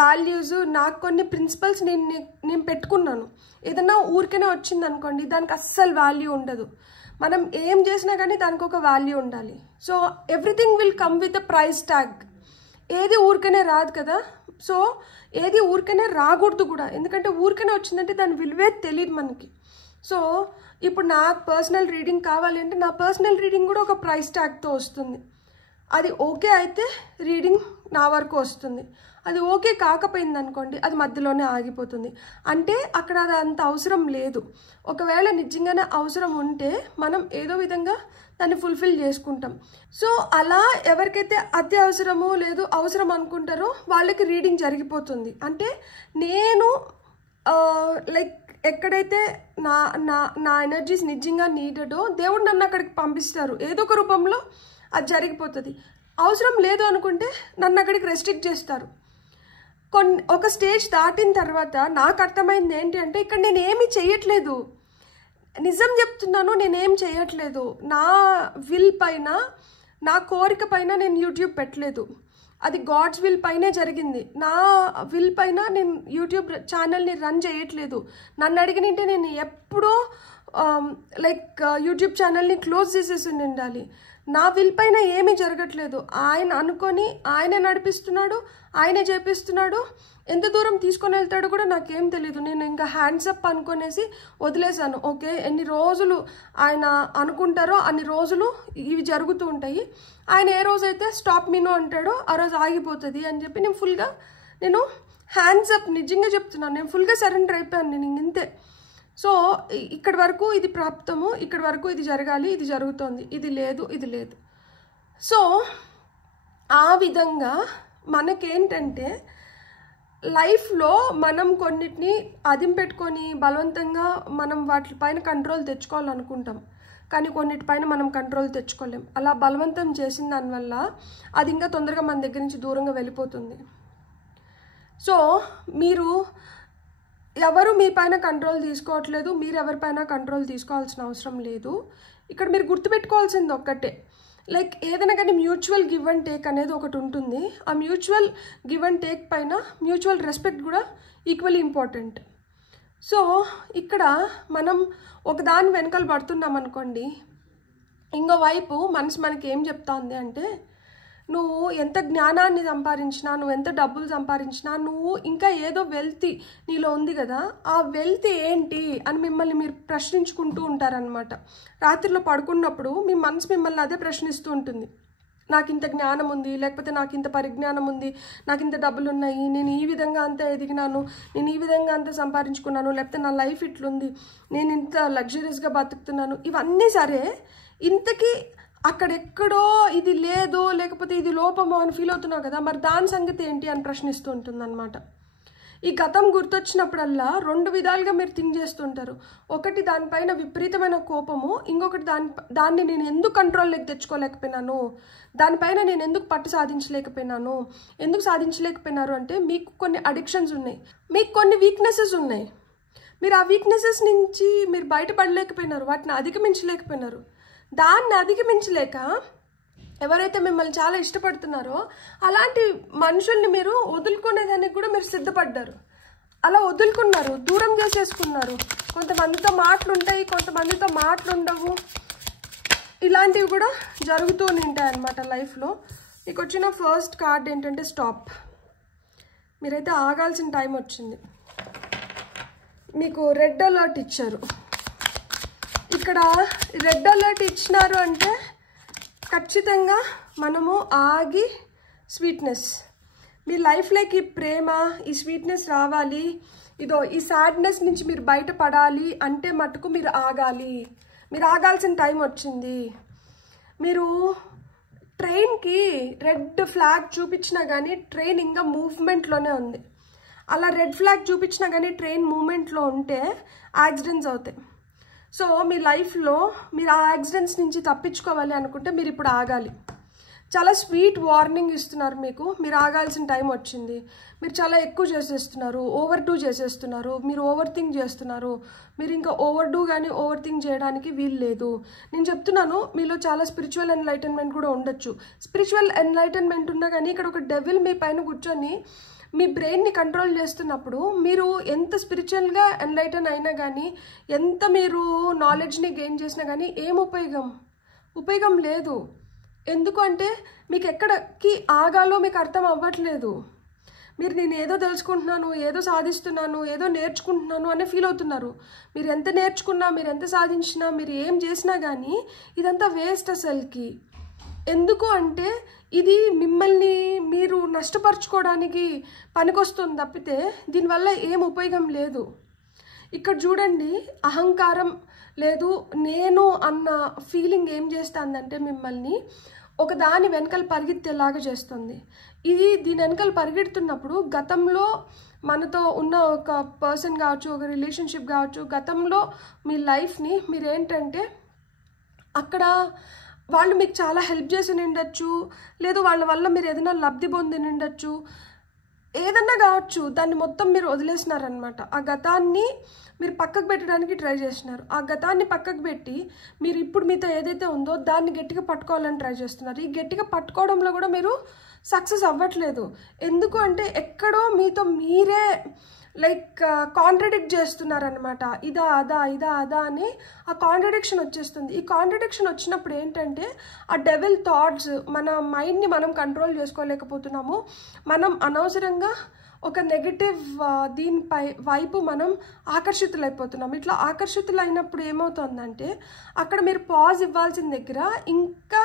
వాల్యూస్, నాకు కొన్ని ప్రిన్సిపల్స్ నేను పెట్టుకున్నాను. ఏదన్నా ఊరికనే వచ్చింది అనుకోండి దానికి అస్సలు వాల్యూ ఉండదు. మనం ఏం చేసినా కానీ దానికి ఒక వాల్యూ ఉండాలి. So everything will come with a price tag. ఏది ఊరికనే రాదు కదా, సో ఏది ఊరికనే రాకూడదు కూడా, ఎందుకంటే ఊరికనే వచ్చిందంటే దాని విలువే తెలియదు మనకి. సో ఇప్పుడు నాకు పర్సనల్ రీడింగ్ కావాలి అంటే నా పర్సనల్ రీడింగ్ కూడా ఒక ప్రైస్ ట్యాగ్తో వస్తుంది. అది ఓకే అయితే రీడింగ్ నా వరకు వస్తుంది, అది ఓకే కాకపోయింది అనుకోండి అది మధ్యలోనే ఆగిపోతుంది. అంటే అక్కడ అది అంత అవసరం లేదు. ఒకవేళ నిజంగానే అవసరం ఉంటే మనం ఏదో విధంగా దాన్ని ఫుల్ఫిల్ చేసుకుంటాం. సో అలా ఎవరికైతే అత్యవసరమో లేదు అవసరం అనుకుంటారో వాళ్ళకి రీడింగ్ జరిగిపోతుంది. అంటే నేను లైక్ ఎక్కడైతే నా ఎనర్జీస్ నిజంగా నీడెడో దేవుడు నన్ను అక్కడికి పంపిస్తారు, ఏదో ఒక రూపంలో అది జరిగిపోతుంది. అవసరం లేదు అనుకుంటే నన్ను అక్కడికి రెస్ట్రిక్ట్ చేస్తారు. ఒక స్టేజ్ దాటిన తర్వాత నాకు అర్థమైంది ఏంటి అంటే ఇక్కడ నేను ఏమీ చేయట్లేదు, నిజం చెప్తున్నాను, నేనేం చేయట్లేదు. నా విల్ పైన, నా కోరిక పైన నేను యూట్యూబ్ పెట్టలేదు. అది గాడ్స్ విల్ పైనే జరిగింది. నా విల్ పైన నేను యూట్యూబ్ ఛానల్ని రన్ చేయట్లేదు. నన్ను అడిగినంటే నేను ఎప్పుడో లైక్ యూట్యూబ్ ఛానల్ని క్లోజ్ చేసేసి ఉండాలి. నా విల్ పైన ఏమీ జరగట్లేదు. ఆయన అనుకొని ఆయనే నడిపిస్తున్నాడు, ఆయనే చేపిస్తున్నాడు. ఎంత దూరం తీసుకొని వెళ్తాడో కూడా నాకేం తెలియదు. నేను ఇంకా హ్యాండ్స్ అప్ అనుకునేసి వదిలేశాను. ఓకే, ఎన్ని రోజులు ఆయన అనుకుంటారో అన్ని రోజులు ఇవి జరుగుతూ ఉంటాయి. ఆయన ఏ రోజైతే స్టాప్ మీను అంటాడో ఆ రోజు ఆగిపోతుంది అని చెప్పి నేను ఫుల్గా హ్యాండ్స్ అప్, నిజంగా చెప్తున్నాను, నేను ఫుల్గా సరెండర్ అయిపోయాను. నేను ఇంతే. సో ఇక్కడి వరకు ఇది ప్రాప్తము, ఇక్కడి వరకు ఇది జరగాలి, ఇది జరుగుతోంది, ఇది లేదు, ఇది లేదు. సో ఆ విధంగా మనకేంటంటే లైఫ్లో మనం కొన్నిటిని అదింపెట్టుకొని బలవంతంగా మనం వాటిపైన కంట్రోల్ తెచ్చుకోవాలనుకుంటాం, కానీ కొన్నిటిపైన మనం కంట్రోల్ తెచ్చుకోలేం. అలా బలవంతం చేసిన దానివల్ల అది ఇంకా తొందరగా మన దగ్గర నుంచి దూరంగా వెళ్ళిపోతుంది. సో మీరు ఎవరు మీ పైన కంట్రోల్ తీసుకోవట్లేదు, మీరు ఎవరిపైన కంట్రోల్ తీసుకోవాల్సిన అవసరం లేదు. ఇక్కడ మీరు గుర్తుపెట్టుకోవాల్సింది ఒక్కటే, లైక్ ఏదైనా కానీ మ్యూచువల్ గివ్ అండ్ టేక్ అనేది ఒకటి ఉంటుంది. ఆ మ్యూచువల్ గివ్ అండ్ టేక్ పైన మ్యూచువల్ రెస్పెక్ట్ కూడా ఈక్వల్లీ ఇంపార్టెంట్. సో ఇక్కడ మనం ఒకదాని వెనకాల పడుతున్నాం అనుకోండి, ఇంకో వైపు మనసు మనకి ఏం చెప్తా ఉంది అంటే, నువ్వు ఎంత జ్ఞానాన్ని సంపాదించినా, నువ్వు ఎంత డబ్బులు సంపాదించినా, నువ్వు ఇంకా ఏదో వెల్తీ నీలో ఉంది కదా, ఆ వెల్తీ ఏంటి అని మిమ్మల్ని మీరు ప్రశ్నించుకుంటూ ఉంటారనమాట. రాత్రిలో పడుకున్నప్పుడు మీ మనసు మిమ్మల్ని అదే ప్రశ్నిస్తూ ఉంటుంది. నాకు ఇంత జ్ఞానం ఉంది, లేకపోతే నాకు ఇంత పరిజ్ఞానం ఉంది, నాకు ఇంత డబ్బులు ఉన్నాయి, నేను ఈ విధంగా అంత ఎదిగినాను, నేను ఈ విధంగా అంత సంపాదించుకున్నాను, లేకపోతే నా లైఫ్ ఇట్లుంది, నేను ఇంత లగ్జరీస్గా బతుకుతున్నాను. ఇవన్నీ సరే, ఇంతకీ అక్కడెక్కడో ఇది లేదో లేకపోతే ఇది లోపమో అని ఫీల్ అవుతున్నావు కదా, మరి దాని సంగతి ఏంటి అని ప్రశ్నిస్తూ ఉంటుందన్నమాట. ఈ గతం గుర్తొచ్చినప్పుడల్లా రెండు విధాలుగా మీరు థింక్ చేస్తుంటారు. ఒకటి దానిపైన విపరీతమైన కోపము, ఇంకొకటి దాన్ని నేను ఎందుకు కంట్రోల్లోకి తెచ్చుకోలేకపోయినాను, దానిపైన నేను ఎందుకు పట్టు సాధించలేకపోయినాను. ఎందుకు సాధించలేకపోయినారు అంటే మీకు కొన్ని అడిక్షన్స్ ఉన్నాయి, మీకు కొన్ని వీక్నెసెస్ ఉన్నాయి. మీరు ఆ వీక్నెసెస్ నుంచి మీరు బయటపడలేకపోయినారు, వాటిని అధిగమించలేకపోయినారు. దాన్ని అధిగమించలేక ఎవరైతే మిమ్మల్ని చాలా ఇష్టపడుతున్నారో అలాంటి మనుషుల్ని మీరు వదులుకునేదానికి కూడా మీరు సిద్ధపడ్డారు. అలా వదులుకున్నారు, దూరం చేసేసుకున్నారు. కొంతమందితో మాటలు ఉంటాయి, కొంతమందితో మాటలు ఉండవు. ఇలాంటివి కూడా జరుగుతూ ఉంటాయి అన్నమాట లైఫ్లో. మీకు వచ్చిన ఫస్ట్ కార్డ్ ఏంటంటే స్టాప్. మీరైతే ఆగాల్సిన టైం వచ్చింది. మీకు రెడ్ అలర్ట్ ఇచ్చారు. ఇక్కడ రెడ్ అలర్ట్ ఇచ్చినారు అంటే ఖచ్చితంగా మనము ఆగి స్వీట్నెస్, మీ లైఫ్లోకి ప్రేమ, ఈ స్వీట్నెస్ రావాలి, ఇదో ఈ సాడ్నెస్ నుంచి మీరు బయటపడాలి అంటే మటుకు మీరు ఆగాలి. మీరు ఆగాల్సిన టైం వచ్చింది. మీరు ట్రైన్కి రెడ్ ఫ్లాగ్ చూపించినా కానీ ట్రైన్ ఇంకా మూవ్మెంట్లోనే ఉంది. అలా రెడ్ ఫ్లాగ్ చూపించినా కానీ ట్రైన్ మూవ్మెంట్లో ఉంటే యాక్సిడెంట్స్ అవుతాయి. సో మీ లైఫ్లో మీరు ఆ యాక్సిడెంట్స్ నుంచి తప్పించుకోవాలి అనుకుంటే మీరు ఇప్పుడు ఆగాలి. చాలా స్వీట్ వార్నింగ్ ఇస్తున్నారు మీకు. మీరు ఆగాల్సిన టైం వచ్చింది. మీరు చాలా ఎక్కువ చేసేస్తున్నారు, ఓవర్ డూ చేసేస్తున్నారు, మీరు ఓవర్ థింక్ చేస్తున్నారు. మీరు ఇంకా ఓవర్ డూ కానీ ఓవర్ థింక్ చేయడానికి వీలు లేదు. నేను చెప్తున్నాను, మీలో చాలా స్పిరిచువల్ ఎన్లైటన్మెంట్ కూడా ఉండొచ్చు. స్పిరిచువల్ ఎన్లైటన్మెంట్ ఉన్నా కానీ ఇక్కడ ఒక డెవిల్ మీ పైన కూర్చొని మీ బ్రెయిన్ని కంట్రోల్ చేస్తున్నప్పుడు మీరు ఎంత స్పిరిచువల్గా ఎన్లైటన్ అయినా కానీ, ఎంత మీరు నాలెడ్జ్ని గెయిన్ చేసినా కానీ ఏం ఉపయోగం లేదు. ఎందుకు అంటే మీకు ఎక్కడికి ఆగాలో మీకు అర్థం అవ్వట్లేదు. మీరు నేను ఏదో తెలుసుకుంటున్నాను, ఏదో సాధిస్తున్నాను, ఏదో నేర్చుకుంటున్నాను అనే ఫీల్ అవుతున్నారు. మీరు ఎంత నేర్చుకున్నా, మీరు ఎంత సాధించినా, మీరు ఏం చేసినా కానీ ఇదంతా వేస్ట్ అసలుకి. ఎందుకు అంటే ఇది మిమ్మల్ని మీరు నష్టపరుచుకోవడానికి పనికొస్తుంది తప్పితే దీనివల్ల ఏం ఉపయోగం లేదు. ఇక్కడ చూడండి, అహంకారం లేదు, నేను అన్న ఫీలింగ్ ఏం చేస్తుందంటే మిమ్మల్ని ఒక దాని వెనకాల పరిగెత్తేలాగా చేస్తుంది. దీని వెనకాల పరిగెడుతున్నప్పుడు గతంలో మనతో ఉన్న ఒక పర్సన్ కావచ్చు, ఒక రిలేషన్షిప్ కావచ్చు, గతంలో మీ లైఫ్ని మీరేంటంటే అక్కడ వాళ్ళు మీకు చాలా హెల్ప్ చేసి ఉండొచ్చు, లేదు వాళ్ళ వల్ల మీరు ఏదైనా లబ్ధి పొంది ఉండొచ్చు, ఏదన్నా కావచ్చు. దాన్ని మొత్తం మీరు వదిలేసినారనమాట. ఆ గతాన్ని మీరు పక్కకు పెట్టడానికి ట్రై చేస్తున్నారు. ఆ గతాన్ని పక్కకు పెట్టి మీరు ఇప్పుడు మీతో ఏదైతే ఉందో దాన్ని గట్టిగా పట్టుకోవాలని ట్రై చేస్తున్నారు. ఈ గట్టిగా పట్టుకోవడంలో కూడా మీరు సక్సెస్ అవ్వట్లేదు. ఎందుకు అంటే ఎక్కడో మీతో మీరే లైక్ కాంట్రడిక్ట్ చేస్తున్నారనమాట. ఇదా అదా ఇదా అదా అని ఆ కాంట్రడిక్షన్ వచ్చేస్తుంది. ఈ కాంట్రడిక్షన్ వచ్చినప్పుడు ఏంటంటే ఆ డెవిల్ థాట్స్ మన మైండ్ని మనం కంట్రోల్ చేసుకోలేకపోతున్నాము. మనం అనవసరంగా ఒక నెగటివ్ దీనిపై వైపు మనం ఆకర్షితులైపోతున్నాం. ఇట్లా ఆకర్షితులైనప్పుడు ఏమవుతుందంటే అక్కడ మీరు పాజ్ ఇవ్వాల్సిన దగ్గర ఇంకా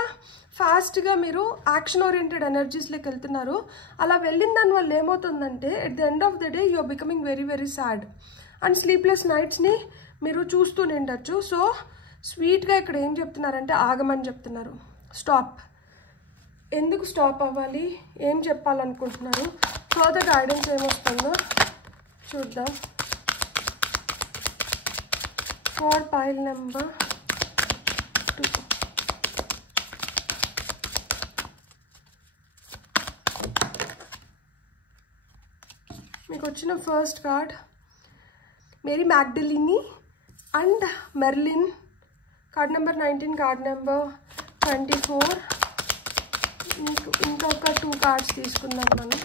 ఫాస్ట్గా మీరు యాక్షన్ ఓరియంటెడ్ ఎనర్జీస్లోకి వెళ్తున్నారు. అలా వెళ్ళిన దానివల్ల ఏమవుతుందంటే at the end of the day you're becoming very very sad and sleepless నైట్స్ని మీరు చూస్తూ నిండొచ్చు. సో స్వీట్గా ఇక్కడ ఏం చెప్తున్నారంటే ఆగమని చెప్తున్నారు. స్టాప్. ఎందుకు స్టాప్ అవ్వాలి, ఏం చెప్పాలనుకుంటున్నారు, ఫర్దర్ గైడెన్స్ ఏమొస్తుందో చూద్దాం. For pile number 2. మీకు వచ్చిన first card Mary Magdalene and Merlin. Card number 19, card number 24. మీకు ఇంకొక 2 కార్డ్స్ తీసుకుందాం మనం.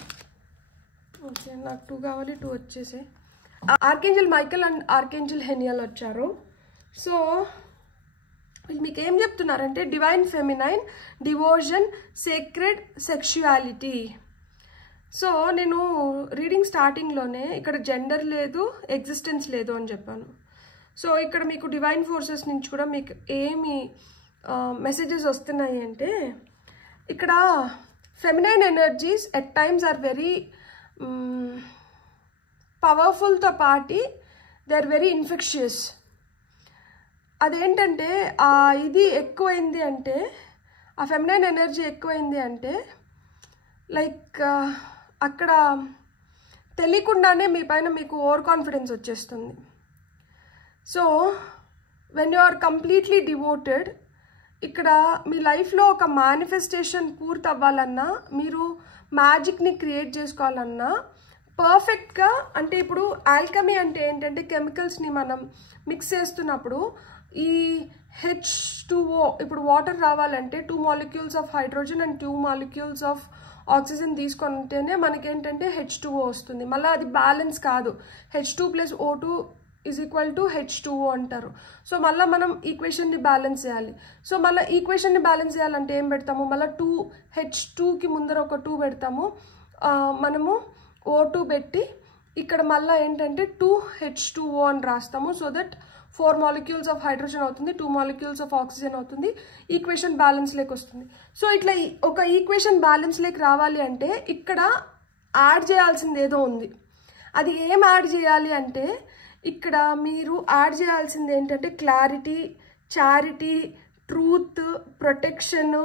ఓకే, నాకు 2 కావాలి, 2 వచ్చేసాయి. ఆర్కేంజల్ మైకల్ అండ్ ఆర్కేంజల్ హెనియల్ వచ్చారు. సో వీళ్ళు మీకు ఏం చెప్తున్నారంటే divine feminine, devotion, sacred sexuality. So నేను రీడింగ్ స్టార్టింగ్లోనే ఇక్కడ జెండర్ లేదు, ఎగ్జిస్టెన్స్ లేదు అని చెప్పాను. సో ఇక్కడ మీకు డివైన్ ఫోర్సెస్ నుంచి కూడా మీకు ఏమి మెసేజెస్ వస్తున్నాయి అంటే ఇక్కడ feminine energies at times are very పవర్ఫుల్తో పాటి దే ఆర్ వెరీ ఇన్ఫెక్షియస్. అదేంటంటే ఇది ఎక్కువైంది అంటే ఆ ఫెమినైన్ ఎనర్జీ ఎక్కువైంది అంటే లైక్ అక్కడ తెలియకుండానే మీ పైన మీకు ఓవర్ కాన్ఫిడెన్స్ వచ్చేస్తుంది. So when you are completely devoted, ఇక్కడ మీ లైఫ్లో ఒక మేనిఫెస్టేషన్ పూర్తి అవ్వాలన్నా, మీరు మ్యాజిక్ని క్రియేట్ చేసుకోవాలన్నా పర్ఫెక్ట్గా, అంటే ఇప్పుడు ఆల్కమీ అంటే ఏంటంటే కెమికల్స్ని మనం మిక్స్ చేస్తున్నప్పుడు ఈ H2O, ఇప్పుడు వాటర్ రావాలంటే 2 molecules of hydrogen and 2 molecules of oxygen తీసుకుంటేనే మనకేంటంటే H2O వస్తుంది. మళ్ళీ అది బ్యాలెన్స్ కాదు. H2 + O2 = H2O అంటారు. సో మళ్ళీ మనం ఈక్వేషన్ని బ్యాలెన్స్ చేయాలి. సో మళ్ళీ ఈక్వేషన్ని బ్యాలెన్స్ చేయాలంటే ఏం పెడతాము, మళ్ళీ H2కి ముందర ఒక 2 పెడతాము. మనము O2 పెట్టి ఇక్కడ మళ్ళీ ఏంటంటే 2H2O అని రాస్తాము. So that 4 molecules of hydrogen అవుతుంది, 2 మాలిక్యూల్స్ ఆఫ్ ఆక్సిజన్ అవుతుంది. ఈక్వేషన్ బ్యాలెన్స్లోకి వస్తుంది. సో ఇట్లా ఒక ఈక్వేషన్ బ్యాలెన్స్లోకి రావాలి అంటే ఇక్కడ యాడ్ చేయాల్సింది ఏదో ఉంది. అది ఏం యాడ్ చేయాలి అంటే ఇక్కడ మీరు యాడ్ చేయాల్సింది ఏంటంటే క్లారిటీ, చారిటీ, ట్రూత్, ప్రొటెక్షన్.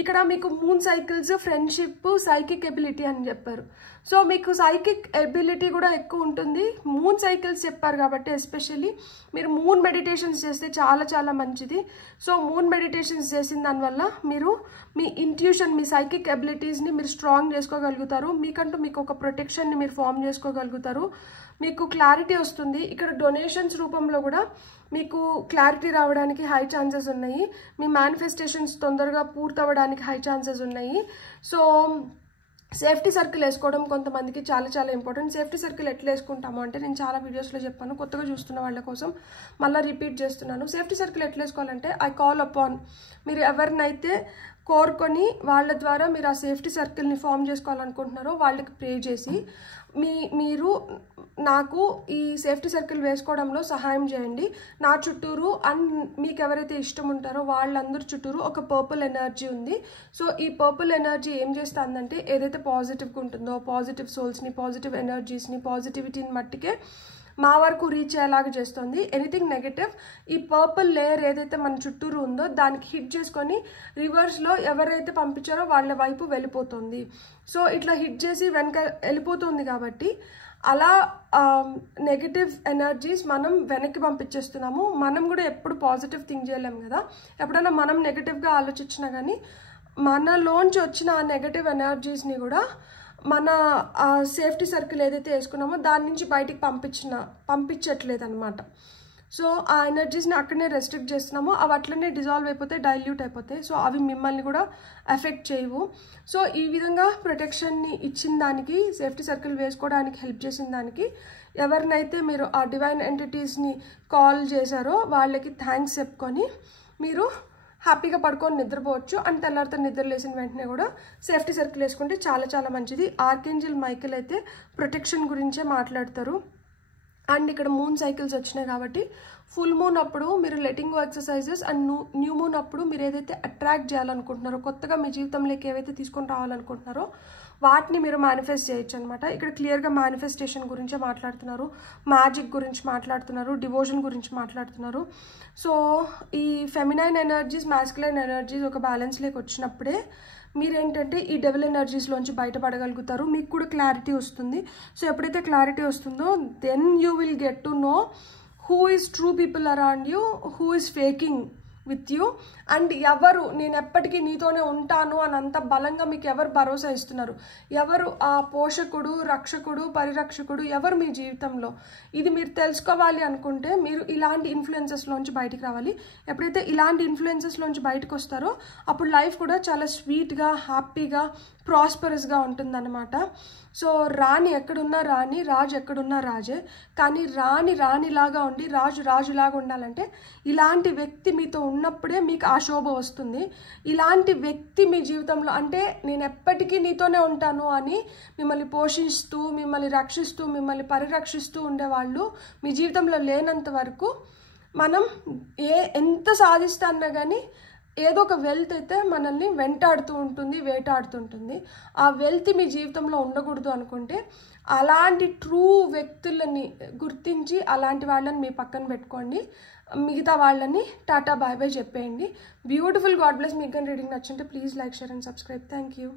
ఇక్కడ మీకు moon cycles, friendship, psychic ability అని చెప్పారు. సో మీకు సైకిక్ ఎబిలిటీ కూడా ఎక్కువ ఉంటుంది. మూన్ సైకిల్స్ చెప్పారు కాబట్టి ఎస్పెషల్లీ మీరు మూన్ మెడిటేషన్స్ చేస్తే చాలా చాలా మంచిది. సో మూన్ మెడిటేషన్స్ చేసిన దానివల్ల మీరు మీ ఇంట్యూషన్, మీ సైకిక్ ఎబిలిటీస్ని మీరు స్ట్రాంగ్ చేసుకోగలుగుతారు. మీకంటూ మీకు ఒక ప్రొటెక్షన్ని మీరు ఫామ్ చేసుకోగలుగుతారు. మీకు క్లారిటీ వస్తుంది. ఇక్కడ డొనేషన్స్ రూపంలో కూడా మీకు క్లారిటీ రావడానికి హై ఛాన్సెస్ ఉన్నాయి. మీ మేనిఫెస్టేషన్స్ తొందరగా పూర్తవడానికి హై ఛాన్సెస్ ఉన్నాయి. సో సేఫ్టీ సర్కిల్ వేసుకోవడం కొంతమందికి చాలా చాలా ఇంపార్టెంట్. సేఫ్టీ సర్కిల్ ఎట్లా వేసుకుంటాము అంటే నేను చాలా వీడియోస్లో చెప్పాను, కొత్తగా చూస్తున్న వాళ్ళ కోసం మళ్ళీ రిపీట్ చేస్తున్నాను. సేఫ్టీ సర్కిల్ ఎట్లా వేసుకోవాలంటే ఐ కాల్ అపాన్, మీరు ఎవరినైతే కోరుకొని వాళ్ళ ద్వారా మీరు ఆ సేఫ్టీ సర్కిల్ని ఫామ్ చేసుకోవాలనుకుంటున్నారో వాళ్ళకి ప్రే చేసి మీరు నాకు ఈ సేఫ్టీ సర్కిల్ వేసుకోవడంలో సహాయం చేయండి. నా చుట్టూరు అండ్ మీకు ఎవరైతే ఇష్టం ఉంటారో వాళ్ళందరి చుట్టూరు ఒక పర్పుల్ ఎనర్జీ ఉంది. సో ఈ పర్పుల్ ఎనర్జీ ఏం చేస్తుందంటే ఏదైతే పాజిటివ్గా ఉంటుందో పాజిటివ్ సోల్స్ని, పాజిటివ్ ఎనర్జీస్ని, పాజిటివిటీని మట్టికే మా వరకు రీచ్ అయ్యేలాగా చేస్తుంది. ఎనీథింగ్ నెగటివ్ ఈ పర్పుల్ లేయర్ ఏదైతే మన చుట్టూరు ఉందో దానికి హిట్ చేసుకొని రివర్స్లో ఎవరైతే పంపించారో వాళ్ళ వైపు వెళ్ళిపోతుంది. సో ఇట్లా హిట్ చేసి వెనక వెళ్ళిపోతుంది కాబట్టి అలా నెగటివ్ ఎనర్జీస్ మనం వెనక్కి పంపించేస్తున్నాము. మనం కూడా ఎప్పుడు పాజిటివ్ థింక్ చేయలేము కదా. ఎప్పుడైనా మనం నెగటివ్గా ఆలోచించినా కానీ మనలోంచి వచ్చిన ఆ నెగటివ్ ఎనర్జీస్ని కూడా మన సేఫ్టీ సర్కిల్ ఏదైతే వేసుకున్నామో దాని నుంచి బయటికి పంపించట్లేదు అనమాట. సో ఆ ఎనర్జీస్ని అక్కడనే రెస్ట్రిక్ట్ చేస్తున్నామో అవి అట్లనే డిజాల్వ్ అయిపోతాయి, డైల్యూట్ అయిపోతాయి. సో అవి మిమ్మల్ని కూడా ఎఫెక్ట్ చేయవు. సో ఈ విధంగా ప్రొటెక్షన్ని ఇచ్చిన దానికి, సేఫ్టీ సర్కిల్ వేసుకోవడానికి హెల్ప్ చేసిన దానికి ఎవరినైతే మీరు ఆ డివైన్ ఎంటిటీస్ని కాల్ చేశారో వాళ్ళకి థ్యాంక్స్ చెప్పుకొని మీరు హ్యాపీగా పడుకొని నిద్రపోవచ్చు. అండ్ తెల్లారితో నిద్ర లేసిన వెంటనే కూడా సేఫ్టీ సర్కిల్ వేసుకుంటే చాలా చాలా మంచిది. ఆర్కేంజల్ మైకేల్ అయితే ప్రొటెక్షన్ గురించే మాట్లాడతారు. అండ్ ఇక్కడ మూన్ సైకిల్స్ వచ్చినాయి కాబట్టి ఫుల్ మూన్ అప్పుడు మీరు letting go exercises and new moon అప్పుడు మీరు ఏదైతే అట్రాక్ట్ చేయాలనుకుంటున్నారో, కొత్తగా మీ జీవితంలోకి ఏవైతే తీసుకొని రావాలనుకుంటున్నారో వాటిని మీరు మేనిఫెస్ట్ చేయొచ్చు అనమాట. ఇక్కడ క్లియర్గా మేనిఫెస్టేషన్ గురించే మాట్లాడుతున్నారు, మ్యాజిక్ గురించి మాట్లాడుతున్నారు, డివోషన్ గురించి మాట్లాడుతున్నారు. సో ఈ ఫెమినైన్ ఎనర్జీస్, మాస్కులైన్ ఎనర్జీస్ ఒక బ్యాలెన్స్లోకి వచ్చినప్పుడే మీరేంటంటే ఈ డెవిల్ ఎనర్జీస్లోంచి బయటపడగలుగుతారు, మీకు కూడా క్లారిటీ వస్తుంది. సో ఎప్పుడైతే క్లారిటీ వస్తుందో then you will get to know who is true people around you, who is faking with you, and ఎవరు నేను ఎప్పటికీ నీతోనే ఉంటాను అని అంత బలంగా మీకు ఎవరు భరోసా ఇస్తున్నారు, ఎవరు ఆ పోషకుడు, రక్షకుడు, పరిరక్షకుడు, ఎవరు మీ జీవితంలో, ఇది మీరు తెలుసుకోవాలి అనుకుంటే మీరు ఇలాంటి ఇన్ఫ్లుయెన్సెస్లోంచి బయటికి రావాలి. ఎప్పుడైతే ఇలాంటి ఇన్ఫ్లుయెన్సెస్లోంచి బయటకు వస్తారో అప్పుడు లైఫ్ కూడా చాలా స్వీట్గా, హ్యాపీగా, ప్రాస్పరస్గా ఉంటుందన్నమాట. సో రాణి ఎక్కడున్నా రాణి, రాజు ఎక్కడున్నా రాజే. కానీ రాణి రాణిలాగా ఉండి రాజు రాజులాగా ఉండాలంటే ఇలాంటి వ్యక్తి మీతో ఉన్నప్పుడే మీకు ఆ శోభ వస్తుంది. ఇలాంటి వ్యక్తి మీ జీవితంలో, అంటే నేను ఎప్పటికీ నీతోనే ఉంటాను అని మిమ్మల్ని పోషిస్తూ, మిమ్మల్ని రక్షిస్తూ, మిమ్మల్ని పరిరక్షిస్తూ ఉండేవాళ్ళు మీ జీవితంలో లేనంత వరకు మనం ఎంత సాధిస్తాన్నా కానీ ఏదో ఒక వెల్త్ అయితే మనల్ని వెంటాడుతూ ఉంటుంది, వేటాడుతుంటుంది. ఆ వెల్త్ మీ జీవితంలో ఉండకూడదు అనుకుంటే అలాంటి ట్రూ వ్యక్తులని గుర్తించి అలాంటి వాళ్ళని మీ పక్కన పెట్టుకోండి. మిగతా వాళ్ళని టాటా బాయ్ బాయ్ చెప్పేయండి. బ్యూటిఫుల్. God bless. మీకు కానీ రీడింగ్ నచ్చుంటే please like, share and subscribe. Thank you.